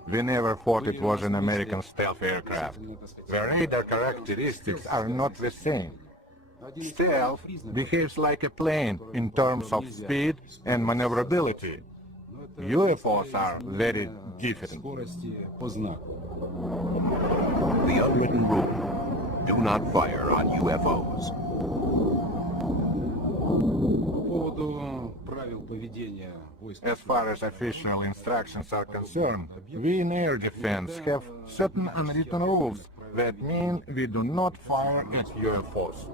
We never thought it was an American stealth aircraft. The radar characteristics are not the same. Stealth behaves like a plane in terms of speed and maneuverability. UFOs are very different. The unwritten rule: do not fire on UFOs. As far as official instructions are concerned, we in air defense have certain unwritten rules that mean we do not fire at UFOs.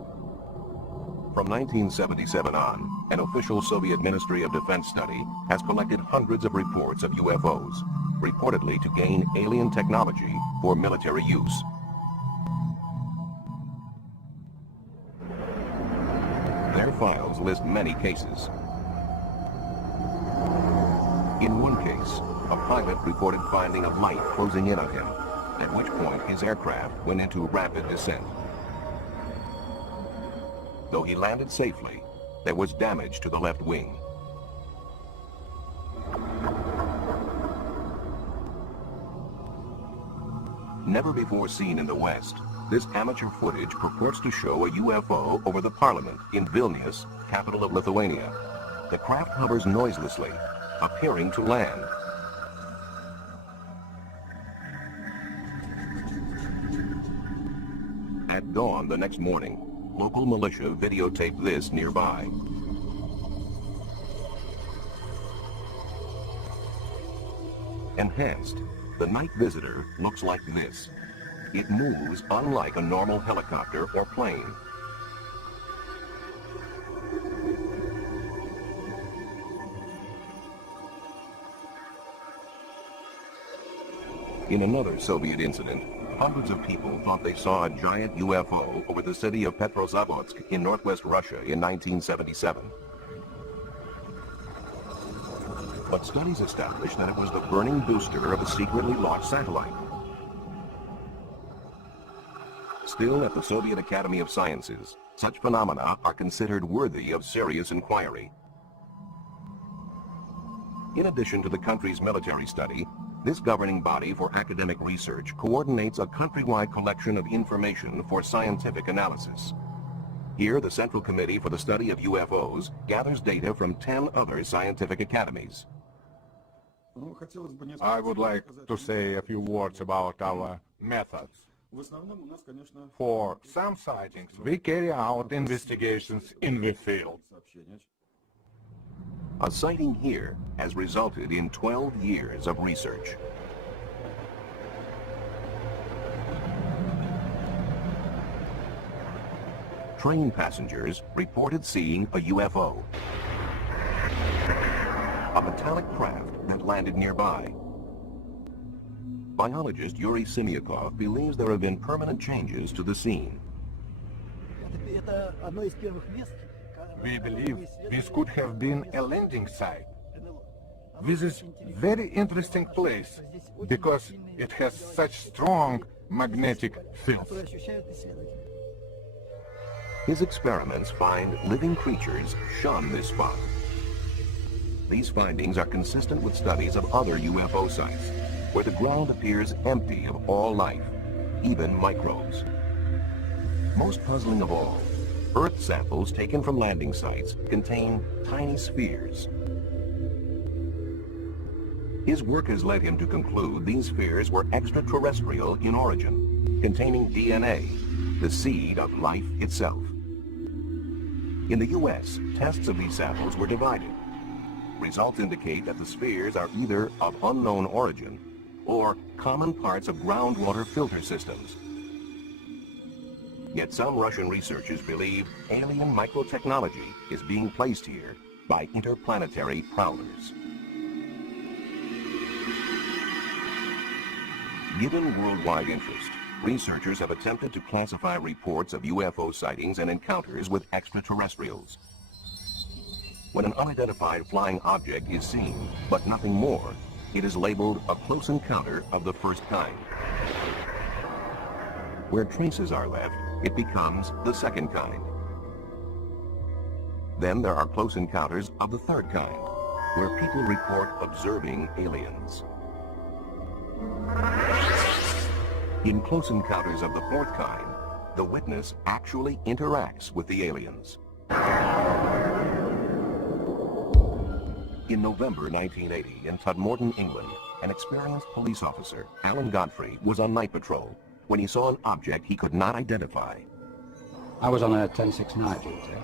From 1977 on, an official Soviet Ministry of Defense study has collected hundreds of reports of UFOs, reportedly to gain alien technology for military use. Their files list many cases. In one case, a pilot reported finding a light closing in on him, at which point his aircraft went into rapid descent. Though he landed safely, there was damage to the left wing. Never before seen in the West, this amateur footage purports to show a UFO over the parliament in Vilnius, capital of Lithuania. The craft hovers noiselessly, appearing to land. At dawn the next morning, local militia videotaped this nearby. Enhanced, the night visitor looks like this. It moves unlike a normal helicopter or plane. In another Soviet incident, hundreds of people thought they saw a giant UFO over the city of Petrozavodsk in northwest Russia in 1977. But studies established that it was the burning booster of a secretly launched satellite. Still, at the Soviet Academy of Sciences, such phenomena are considered worthy of serious inquiry. In addition to the country's military study, this governing body for academic research coordinates a countrywide collection of information for scientific analysis. Here, the Central Committee for the Study of UFOs gathers data from 10 other scientific academies. I would like to say a few words about our methods. For some sightings, we carry out investigations in the field. A sighting here has resulted in 12 years of research. Train passengers reported seeing a UFO, a metallic craft that landed nearby. Biologist Yuri Simyakov believes there have been permanent changes to the scene. We believe this could have been a landing site. This is a very interesting place because it has such strong magnetic fields. His experiments find living creatures shun this spot. These findings are consistent with studies of other UFO sites, where the ground appears empty of all life, even microbes. Most puzzling of all, Earth samples taken from landing sites contain tiny spheres. His work has led him to conclude these spheres were extraterrestrial in origin, containing DNA, the seed of life itself. In the U.S., tests of these samples were divided. Results indicate that the spheres are either of unknown origin or common parts of groundwater filter systems. Yet some Russian researchers believe alien microtechnology is being placed here by interplanetary prowlers. Given worldwide interest, researchers have attempted to classify reports of UFO sightings and encounters with extraterrestrials. When an unidentified flying object is seen, but nothing more, It is labeled a close encounter of the first kind. Where traces are left, it becomes the second kind. Then there are close encounters of the third kind, where people report observing aliens. In close encounters of the fourth kind, the witness actually interacts with the aliens. In November 1980, in Tudmorton, England, an experienced police officer, Alan Godfrey, was on night patrol when he saw an object he could not identify. I was on a 10-6 night duty,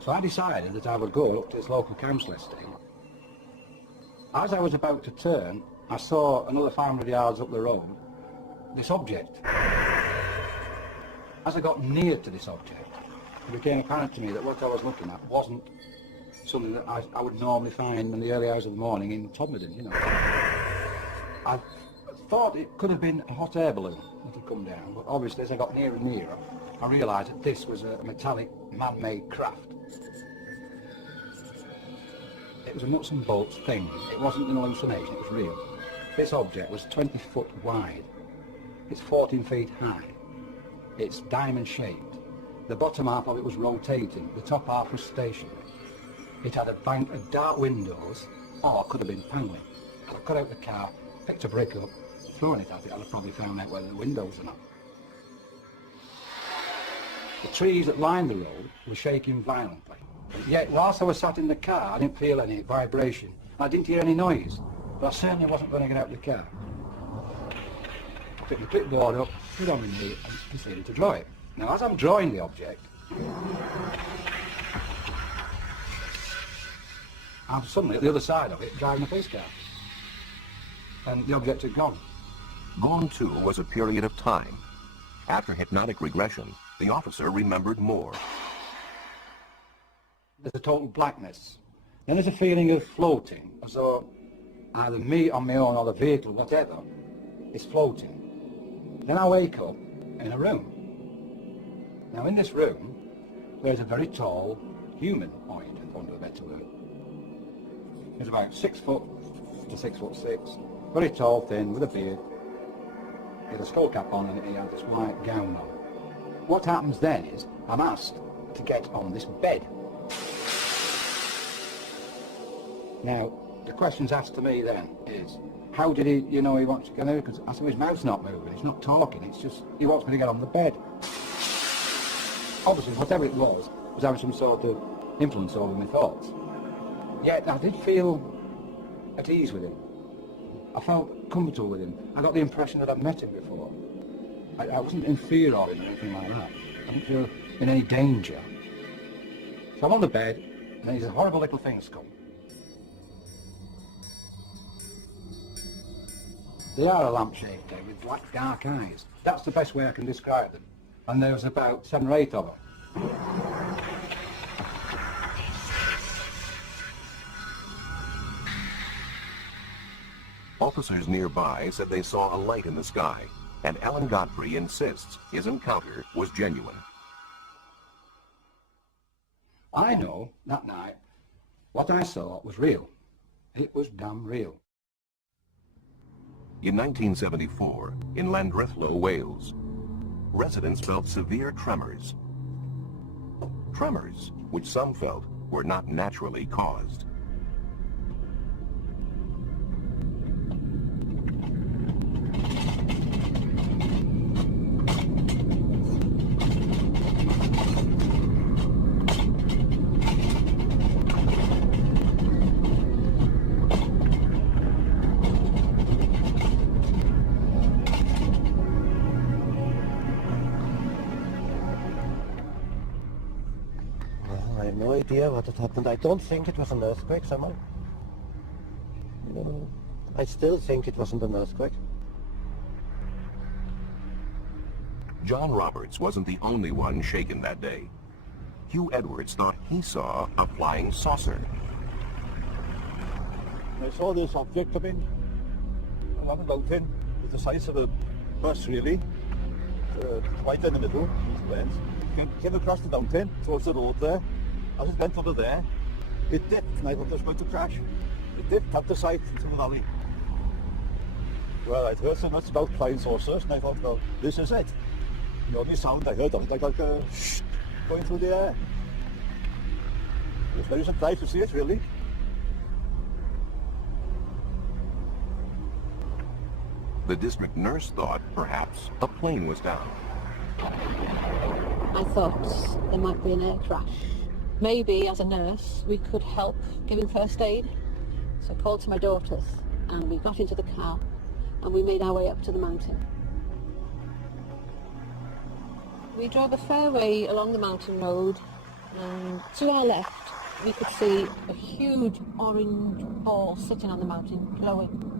so I decided that I would go up to this local council estate. As I was about to turn, I saw another 500 yards up the road this object. As I got near to this object, it became apparent to me that what I was looking at wasn't something that I would normally find in the early hours of the morning in Todmorden, you know. I thought it could have been a hot air balloon that had come down, but obviously as I got nearer and nearer, I realised that this was a metallic, man-made craft. It was a nuts and bolts thing. It wasn't an hallucination, it was real. This object was 20 foot wide. It's 14 feet high. It's diamond-shaped. The bottom half of it was rotating. The top half was stationary. It had a bank of dark windows, or it could have been panelling. I got out the car, picked a brick up, thrown it at it, I'd have probably found out whether the windows or not. The trees that lined the road were shaking violently. Yet whilst I was sat in the car, I didn't feel any vibration. I didn't hear any noise, but I certainly wasn't going to get out of the car. I picked the clipboard up, put on my knee, and proceeded to draw it. Now, as I'm drawing the object, I'm suddenly at the other side of it, driving a police car. And the object had gone. Gone too was a period of time. After hypnotic regression, the officer remembered more. There's a total blackness. Then there's a feeling of floating, as though either me on my own or the vehicle, whatever, is floating. Then I wake up in a room. Now in this room, there's a very tall humanoid, for want of a better word. He's about 6 foot to 6'6", very tall, thin, with a beard. He had a skull cap on and he had this white gown on. What happens then is, I'm asked to get on this bed. Now, the questions asked to me then is, how did he, he wants to get there? Because I said, his mouth's not moving, he's not talking, it's just, he wants me to get on the bed. Obviously, whatever it was having some sort of influence over my thoughts. Yet, I did feel at ease with him. I felt comfortable with him. I got the impression that I'd met him before. I wasn't in fear of him or anything like that. I didn't feel in any danger. So I'm on the bed, and then these horrible little things come. They are a lamp-shaped thing with black, dark eyes. That's the best way I can describe them. And there was about 7 or 8 of them. Officers nearby said they saw a light in the sky, and Alan Godfrey insists his encounter was genuine. I know, that night, what I saw was real. It was damn real. In 1974, in Llandrethlo, Wales, residents felt severe tremors. Tremors, which some felt were not naturally caused. I have no idea what had happened. I don't think it was an earthquake somehow. I still think it wasn't an earthquake. John Roberts wasn't the only one shaken that day. Hugh Edwards thought he saw a flying saucer. I saw this object come in, along the mountain, with the size of a bus really, right in the middle, came across the mountain, towards the road there. As it went over there, it dipped, and I thought it was going to crash. It dipped out the side into the valley. Well, I'd heard so much about flying saucers, and I thought, well, this is it. The only sound I heard of it, like a shh going through the air. I was very surprised to see it, really. The district nurse thought perhaps a plane was down. I thought there might be an air crash. Maybe as a nurse we could help giving first aid. So I called to my daughters and we got into the car and we made our way up to the mountain. We drove a fair way along the mountain road and to our left we could see a huge orange ball sitting on the mountain glowing.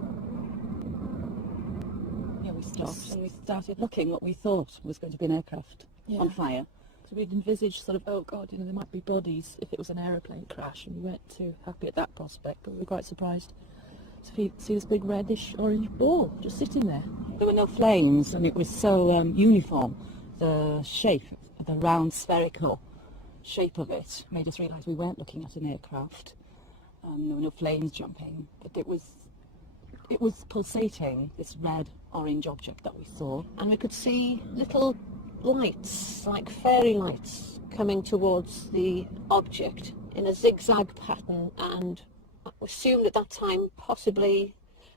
We stopped and we started looking what we thought was going to be an aircraft on fire. So we'd envisaged sort of, oh God, there might be bodies if it was an aeroplane crash, and we weren't too happy at that prospect, but we were quite surprised to see this big reddish orange ball just sitting there. There were no flames and it was so uniform. The shape, the round spherical shape of it made us realise we weren't looking at an aircraft. There were no flames jumping, but it was pulsating, this red-orange object that we saw. And we could see little lights, like fairy lights, coming towards the object in a zigzag pattern. And we assumed at that time possibly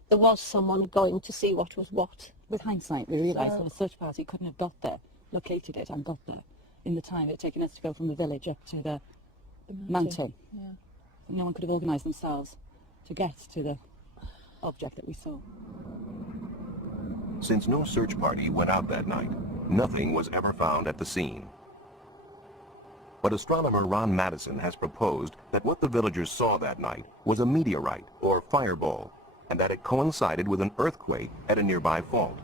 there was someone going to see what was what. With hindsight, we realised that a search party couldn't have got there, located it and got there in the time it had taken us to go from the village up to the mountain. Yeah. No one could have organised themselves to get to the object that we saw. Since no search party went out that night, nothing was ever found at the scene. But astronomer Ron Madison has proposed that what the villagers saw that night was a meteorite or fireball, and that it coincided with an earthquake at a nearby fault.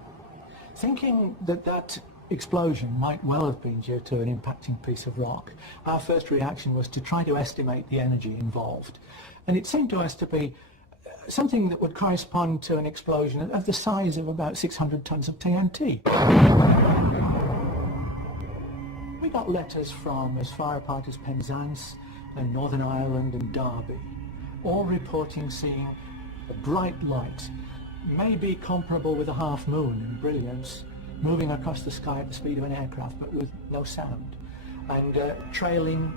Thinking that explosion might well have been due to an impacting piece of rock, our first reaction was to try to estimate the energy involved. And it seemed to us to be something that would correspond to an explosion of the size of about 600 tons of TNT. We got letters from as far apart as Penzance and Northern Ireland and Derby, all reporting seeing a bright light, maybe comparable with a half moon in brilliance, moving across the sky at the speed of an aircraft but with no sound, and trailing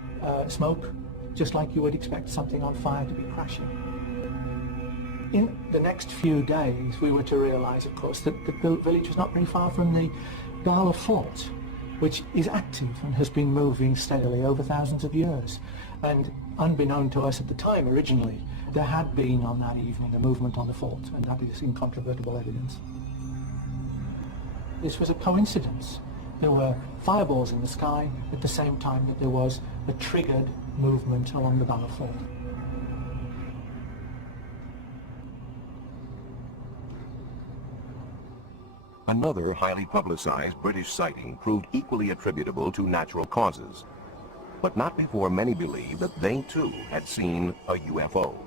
smoke, just like you would expect something on fire to be crashing. In the next few days, we were to realise, of course, that the village was not very far from the Gala Fort, which is active and has been moving steadily over thousands of years. And unbeknown to us at the time, originally, there had been on that evening a movement on the fort, and that is incontrovertible evidence. This was a coincidence. There were fireballs in the sky at the same time that there was a triggered movement along the Gala Fort. Another highly publicized British sighting proved equally attributable to natural causes, but not before many believed that they too had seen a UFO.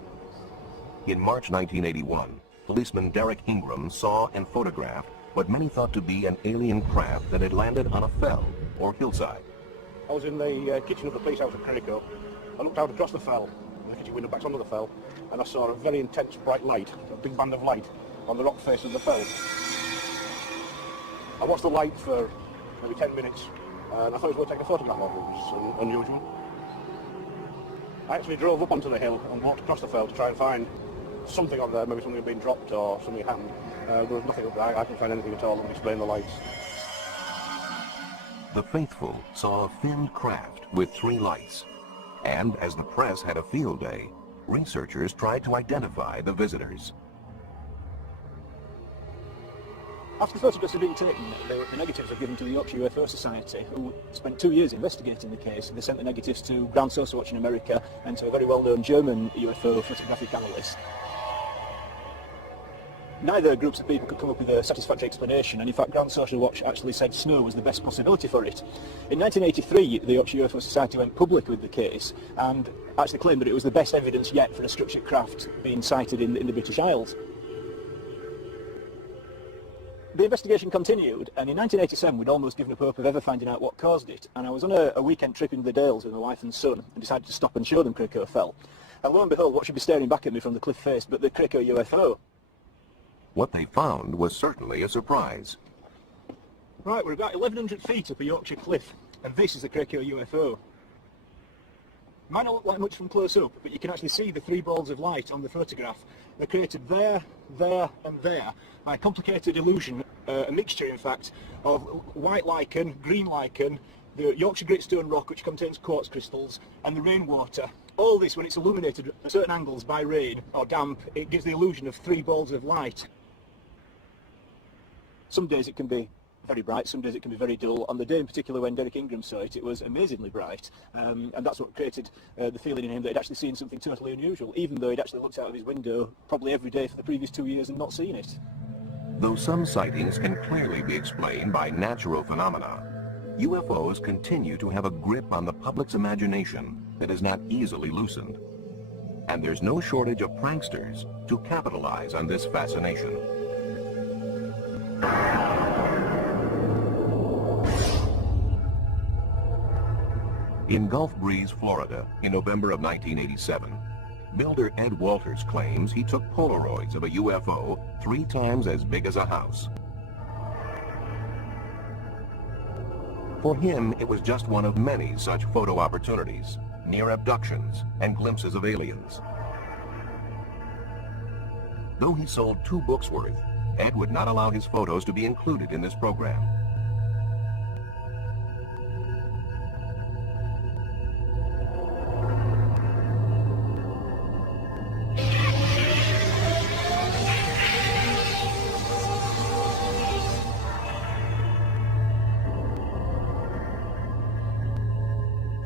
In March 1981, policeman Derek Ingram saw and photographed what many thought to be an alien craft that had landed on a fell or hillside. I was in the kitchen of the police house at Credico. I looked out across the fell, the kitchen window backs onto the fell, and I saw a very intense bright light, a big band of light, on the rock face of the fell. I watched the light for maybe 10 minutes, and I thought I was going to take a photograph of it. It was unusual. I actually drove up onto the hill and walked across the fell to try and find something on there, maybe something had been dropped or something happened. There was nothing up there. I couldn't find anything at all that would explain the lights. The faithful saw a finned craft with 3 lights, and as the press had a field day, researchers tried to identify the visitors. After the photographs had been taken, the negatives were given to the Yorkshire UFO Society, who spent 2 years investigating the case. They sent the negatives to Ground Source Watch in America and to a very well-known German UFO photographic analyst. Neither groups of people could come up with a satisfactory explanation, and in fact Ground Social Watch actually said snow was the best possibility for it. In 1983, the Yorkshire UFO Society went public with the case and actually claimed that it was the best evidence yet for a structured craft being sighted in the British Isles. The investigation continued, and in 1987 we'd almost given up hope of ever finding out what caused it, and I was on a weekend trip into the Dales with my wife and son and decided to stop and show them Credico Fell. And lo and behold, what should be staring back at me from the cliff face but the Credico UFO. What they found was certainly a surprise. Right, we're about 1,100 feet up a Yorkshire cliff, and this is a Krekio UFO. It might not look like much from close up, but you can actually see the three balls of light on the photograph. They're created there, there, and there by a complicated illusion, a mixture, in fact, of white lichen, green lichen, the Yorkshire Gritstone rock, which contains quartz crystals, and the rainwater. All this, when it's illuminated at certain angles by rain or damp, it gives the illusion of three balls of light. Some days it can be very bright, some days it can be very dull. On the day in particular when Derek Ingram saw it, it was amazingly bright, and that's what created the feeling in him that he'd actually seen something totally unusual, even though he'd actually looked out of his window probably every day for the previous 2 years and not seen it. Though some sightings can clearly be explained by natural phenomena, UFOs continue to have a grip on the public's imagination that is not easily loosened. And there's no shortage of pranksters to capitalize on this fascination. In Gulf Breeze, Florida, in November of 1987, builder Ed Walters claims he took Polaroids of a UFO 3 times as big as a house. For him, it was just one of many such photo opportunities, near abductions and glimpses of aliens. Though he sold 2 books worth, Ed would not allow his photos to be included in this program.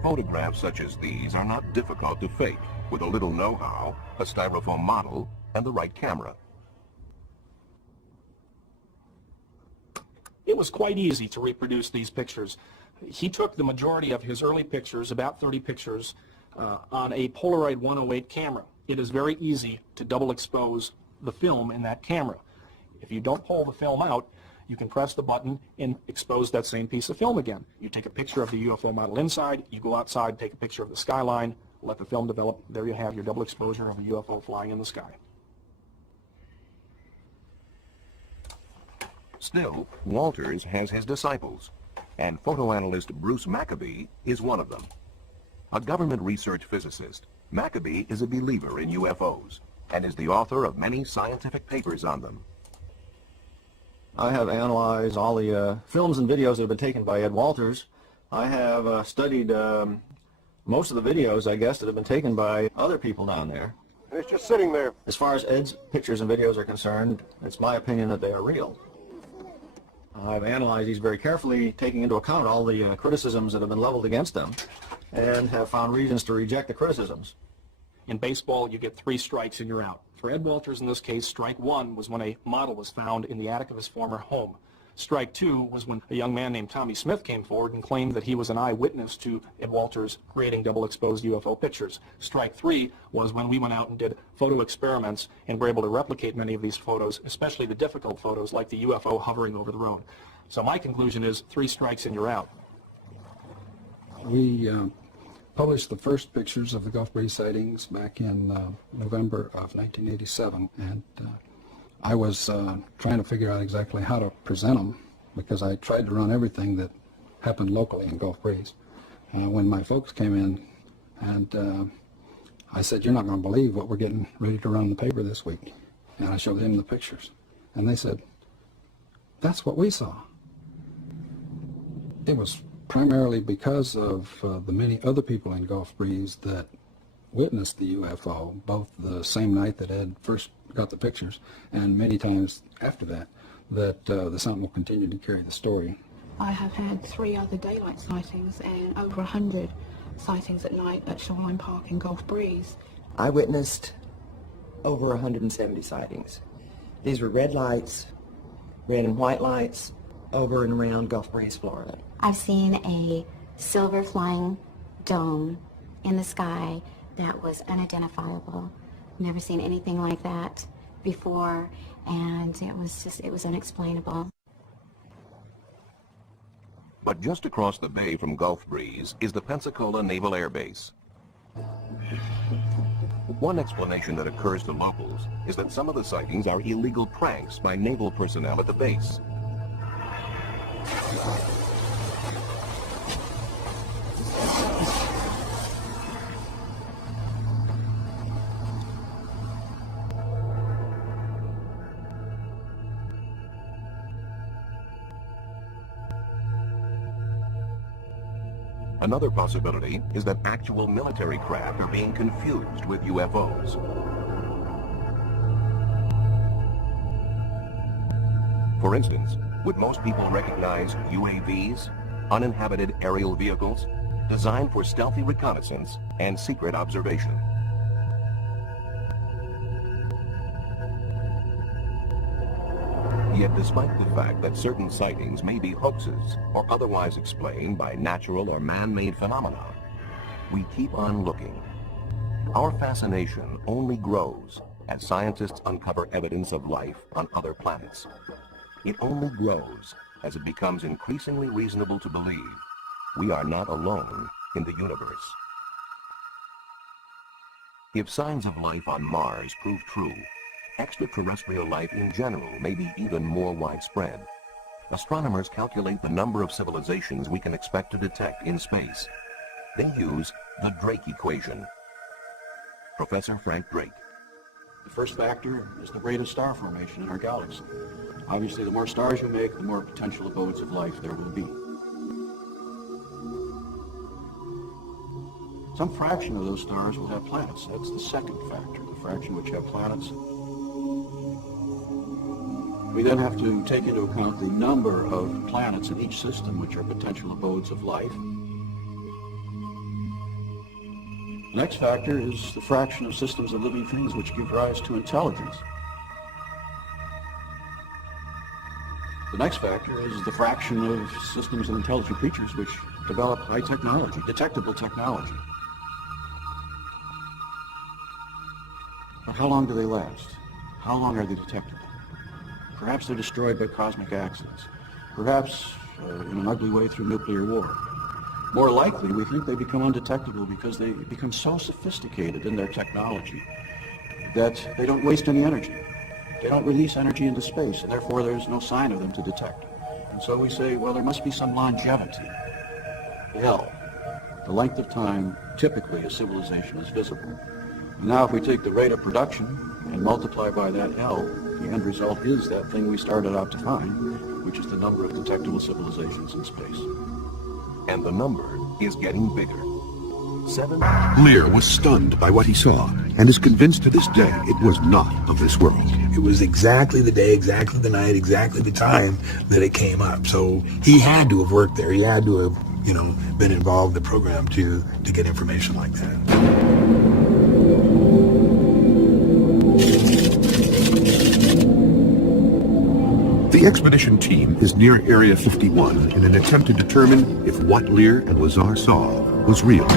Photographs such as these are not difficult to fake, with a little know-how, a styrofoam model, and the right camera. It was quite easy to reproduce these pictures. He took the majority of his early pictures, about 30 pictures, on a Polaroid 108 camera. It is very easy to double expose the film in that camera. If you don't pull the film out, you can press the button and expose that same piece of film again. You take a picture of the UFO model inside, you go outside, take a picture of the skyline, let the film develop. There you have your double exposure of a UFO flying in the sky. Still, Walters has his disciples, and photoanalyst Bruce Maccabee is one of them. A government research physicist, Maccabee is a believer in UFOs and is the author of many scientific papers on them. I have analyzed all the films and videos that have been taken by Ed Walters. I have studied most of the videos, I guess, that have been taken by other people down there. And it's just sitting there. As far as Ed's pictures and videos are concerned, it's my opinion that they are real. I've analyzed these very carefully, taking into account all the criticisms that have been leveled against them, and have found reasons to reject the criticisms. In baseball, you get 3 strikes and you're out. For Ed Walters, in this case, strike 1 was when a model was found in the attic of his former home. Strike 2 was when a young man named Tommy Smith came forward and claimed that he was an eyewitness to Ed Walters creating double-exposed UFO pictures. Strike 3 was when we went out and did photo experiments and were able to replicate many of these photos, especially the difficult photos like the UFO hovering over the road. So my conclusion is 3 strikes and you're out. We published the first pictures of the Gulf Breeze sightings back in November of 1987, and I was trying to figure out exactly how to present them, because I tried to run everything that happened locally in Gulf Breeze. When my folks came in, and I said, "You're not going to believe what we're getting ready to run in the paper this week," and I showed them the pictures, and they said, "That's what we saw." It was primarily because of the many other people in Gulf Breeze that witnessed the UFO, both the same night that Ed first got the pictures and many times after that, that the Sentinel continued to carry the story. I have had 3 other daylight sightings and over 100 sightings at night at Shoreline Park in Gulf Breeze. I witnessed over 170 sightings. These were red lights, red and white lights, over and around Gulf Breeze, Florida. I've seen a silver flying dome in the sky that was unidentifiable. Never seen anything like that before, and it was unexplainable. But just across the bay from Gulf Breeze is the Pensacola Naval Air Base. One explanation that occurs to locals is that some of the sightings are illegal pranks by naval personnel at the base. Another possibility is that actual military craft are being confused with UFOs. For instance, would most people recognize UAVs, uninhabited aerial vehicles, designed for stealthy reconnaissance and secret observation? Yet despite the fact that certain sightings may be hoaxes or otherwise explained by natural or man-made phenomena, we keep on looking. Our fascination only grows as scientists uncover evidence of life on other planets. It only grows as it becomes increasingly reasonable to believe we are not alone in the universe. If signs of life on Mars prove true, extraterrestrial life in general may be even more widespread. Astronomers calculate the number of civilizations we can expect to detect in space. They use the Drake equation. Professor Frank Drake. The first factor is the rate of star formation in our galaxy. Obviously, the more stars you make, the more potential abodes of life there will be. Some fraction of those stars will have planets. That's the second factor, the fraction which have planets. We then have to take into account the number of planets in each system which are potential abodes of life. The next factor is the fraction of systems of living things which give rise to intelligence. The next factor is the fraction of systems of intelligent creatures which develop high technology, detectable technology. But how long do they last? How long are they detectable? Perhaps they're destroyed by cosmic accidents. Perhaps in an ugly way through nuclear war. More likely, we think they become undetectable because they become so sophisticated in their technology that they don't waste any energy. They don't release energy into space, and therefore there's no sign of them to detect. And so we say, well, there must be some longevity. L, the length of time typically a civilization is visible. And now if we take the rate of production and multiply by that L, the end result is that thing we started out to find, which is the number of detectable civilizations in space. And the number is getting bigger. 7. Lear was stunned by what he saw and is convinced to this day it was not of this world. It was exactly the day, exactly the night, exactly the time that it came up. So he had to have worked there. He had to have, been involved in the program to get information like that. The expedition team is near Area 51 in an attempt to determine if what Lear and Lazar saw was real.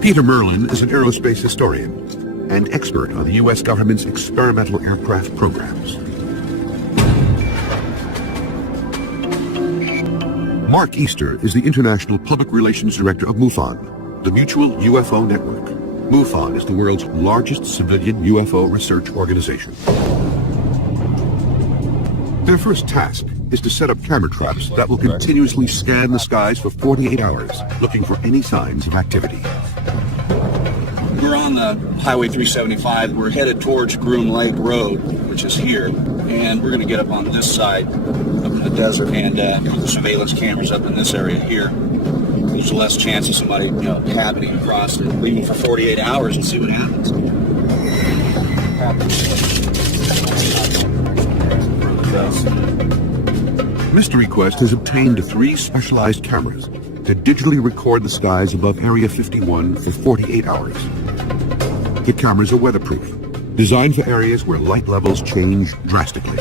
Peter Merlin is an aerospace historian and expert on the U.S. government's experimental aircraft programs. Mark Easter is the International Public Relations Director of MUFON, the Mutual UFO Network. MUFON is the world's largest civilian UFO research organization. Their first task is to set up camera traps that will continuously scan the skies for 48 hours, looking for any signs of activity. We're on the Highway 375. We're headed towards Groom Lake Road, which is here, and we're going to get up on this side up in the desert and put the surveillance cameras up in this area here. There's less chance of somebody, happening across it, leaving for 48 hours and see what happens. Mystery Quest has obtained 3 specialized cameras to digitally record the skies above Area 51 for 48 hours. The cameras are weatherproof, designed for areas where light levels change drastically.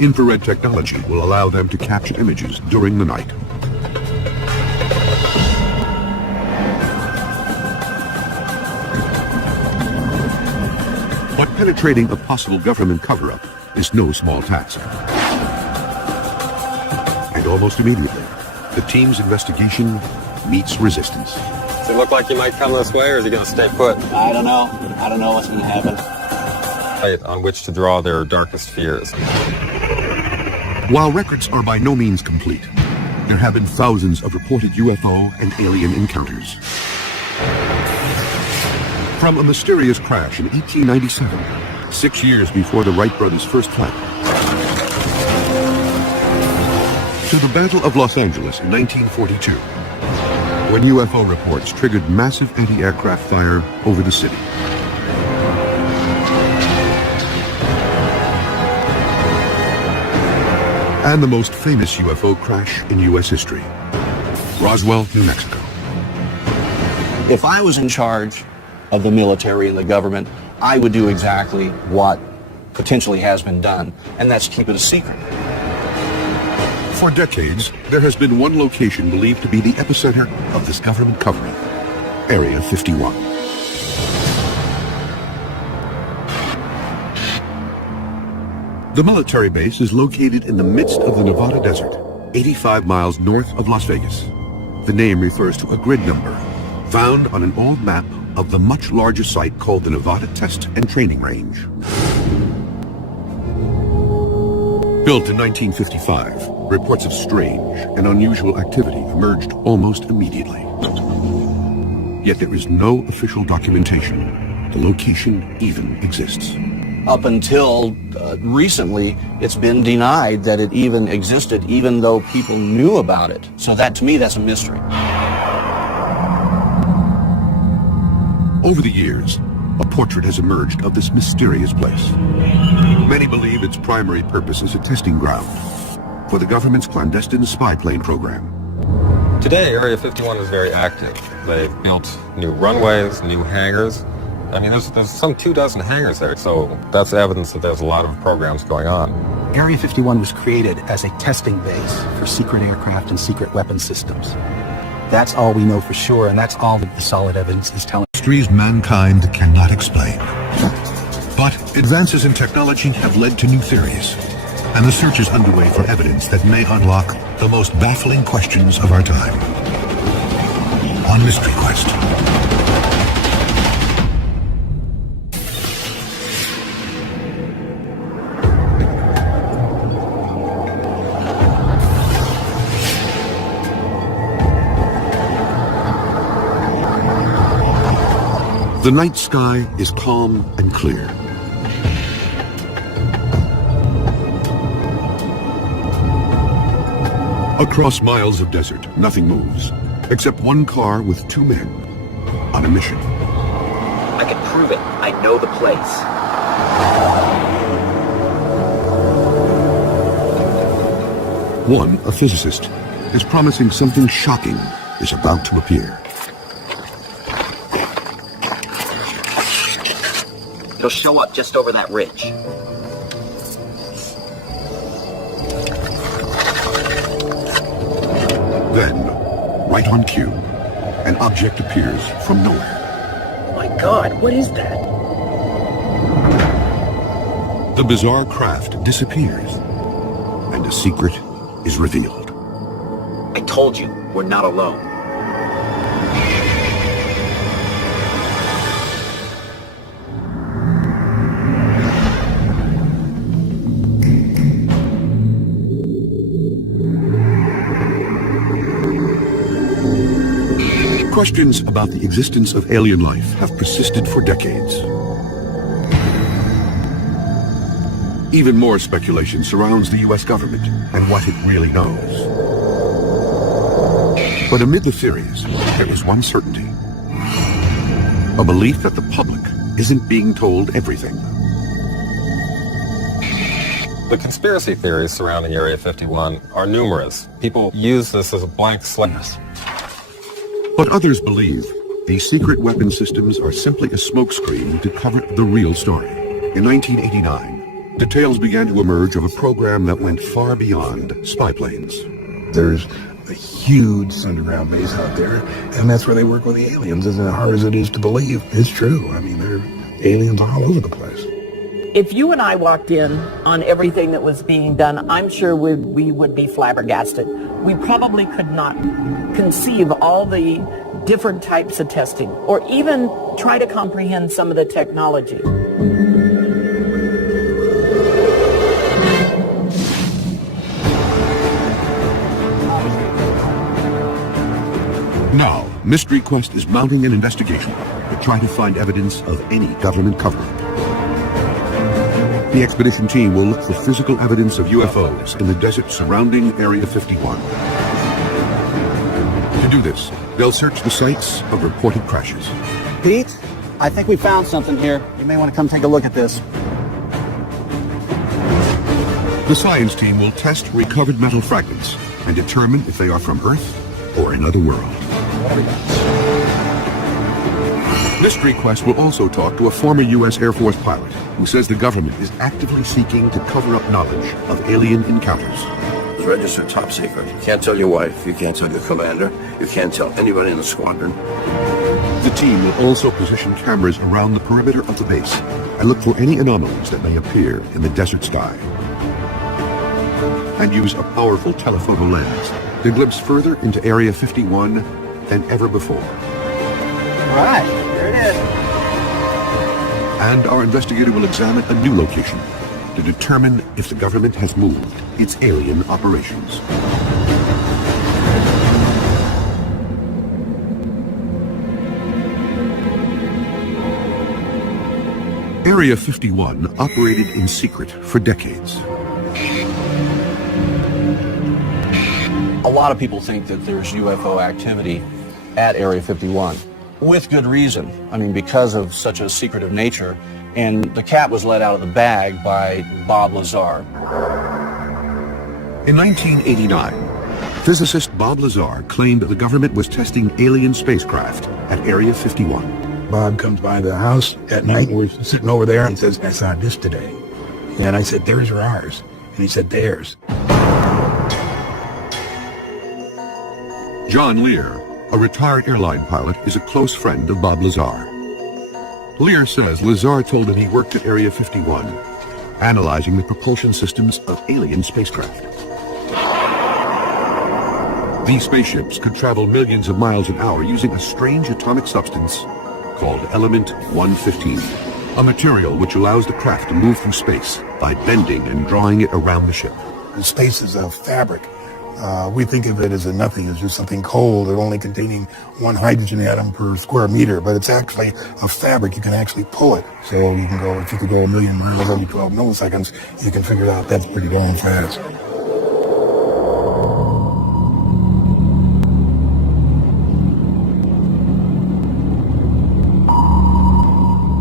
Infrared technology will allow them to capture images during the night. But penetrating a possible government cover-up is no small task. And almost immediately, the team's investigation meets resistance. Does it look like you might come this way, or is he going to stay put? I don't know. I don't know what's going to happen. On which to draw their darkest fears. While records are by no means complete, there have been thousands of reported UFO and alien encounters. From a mysterious crash in 1897, 6 years before the Wright brothers' first flight, to the Battle of Los Angeles in 1942, when UFO reports triggered massive anti-aircraft fire over the city. And the most famous UFO crash in U.S. history, Roswell, New Mexico. If I was in charge of the military and the government, I would do exactly what potentially has been done, and that's keep it a secret. For decades, there has been one location believed to be the epicenter of this government cover-up, Area 51. The military base is located in the midst of the Nevada desert, 85 miles north of Las Vegas. The name refers to a grid number found on an old map of the much larger site called the Nevada Test and Training Range. Built in 1955, reports of strange and unusual activity emerged almost immediately. Yet there is no official documentation the location even exists. Up until recently, it's been denied that it even existed, even though people knew about it. So that, to me, that's a mystery. Over the years, a portrait has emerged of this mysterious place. Many believe its primary purpose is a testing ground for the government's clandestine spy plane program. Today, Area 51 is very active. They've built new runways, new hangars. I mean, there's some 24 hangars there, so that's evidence that there's a lot of programs going on. Area 51 was created as a testing base for secret aircraft and secret weapon systems. That's all we know for sure, and that's all that the solid evidence is telling. Mysteries mankind cannot explain. But advances in technology have led to new theories, and the search is underway for evidence that may unlock the most baffling questions of our time. On Mystery Quest. The night sky is calm and clear. Across miles of desert, nothing moves, except one car with two men on a mission. I can prove it. I know the place. One, a physicist, is promising something shocking is about to appear. It'll show up just over that ridge. Then, right on cue, an object appears from nowhere. My God, what is that? The bizarre craft disappears, and a secret is revealed. I told you, we're not alone. Questions about the existence of alien life have persisted for decades. Even more speculation surrounds the U.S. government and what it really knows. But amid the theories, there is one certainty. A belief that the public isn't being told everything. The conspiracy theories surrounding Area 51 are numerous. People use this as a blank slate. But others believe these secret weapon systems are simply a smokescreen to cover the real story. In 1989, details began to emerge of a program that went far beyond spy planes. There's a huge underground base out there, and that's where they work with the aliens. As hard as it is to believe, it's true. I mean, there are aliens all over the place. If you and I walked in on everything that was being done, I'm sure we would be flabbergasted. We probably could not conceive all the different types of testing, or even try to comprehend some of the technology. Now, Mystery Quest is mounting an investigation to try to find evidence of any government cover-up. The expedition team will look for physical evidence of UFOs in the desert surrounding Area 51. To do this, they'll search the sites of reported crashes. Pete, I think we found something here. You may want to come take a look at this. The science team will test recovered metal fragments and determine if they are from Earth or another world. Mystery Quest will also talk to a former U.S. Air Force pilot who says the government is actively seeking to cover up knowledge of alien encounters. It's registered top secret. You can't tell your wife, you can't tell your commander, you can't tell anybody in the squadron. The team will also position cameras around the perimeter of the base and look for any anomalies that may appear in the desert sky. And use a powerful telephoto lens to glimpse further into Area 51 than ever before. All right, there it is. And our investigator will examine a new location to determine if the government has moved its alien operations. Area 51 operated in secret for decades. A lot of people think that there's UFO activity at Area 51, with good reason. I mean, because of such a secretive nature, and the cat was let out of the bag by Bob Lazar. In 1989, physicist Bob Lazar claimed that the government was testing alien spacecraft at Area 51. Bob comes by the house at night, we're sitting over there, and says, I saw this today. And I said, theirs or ours? And he said, theirs. John Lear, a retired airline pilot, is a close friend of Bob Lazar. Lear says Lazar told him he worked at Area 51, analyzing the propulsion systems of alien spacecraft. These spaceships could travel millions of miles an hour using a strange atomic substance called Element 115, a material which allows the craft to move through space by bending and drawing it around the ship. Space is a fabric. We think of it as a nothing, as just something cold or only containing one hydrogen atom per square meter, but it's actually a fabric. You can actually pull it. So you can go, if you could go a million miles every 12 milliseconds, you can figure out that's pretty darn fast.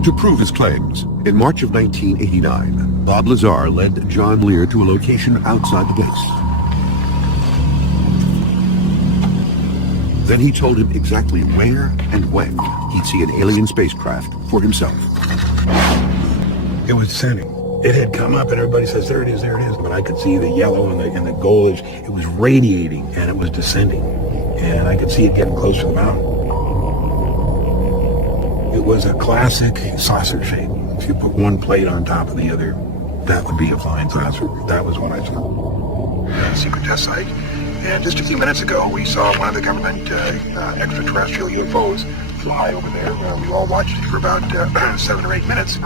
To prove his claims, in March of 1989, Bob Lazar led John Lear to a location outside the base. Then he told him exactly where and when he'd see an alien spacecraft for himself. It was descending. It had come up and everybody says, there it is, there it is. But I could see the yellow and the goldish. It was radiating and it was descending. And I could see it getting close to the mountain. It was a classic saucer shape. If you put one plate on top of the other, that would be a flying saucer. That was what I saw. Secret test site. And just a few minutes ago, we saw one of the government extraterrestrial UFOs fly over there. We all watched it for about 7 or 8 minutes.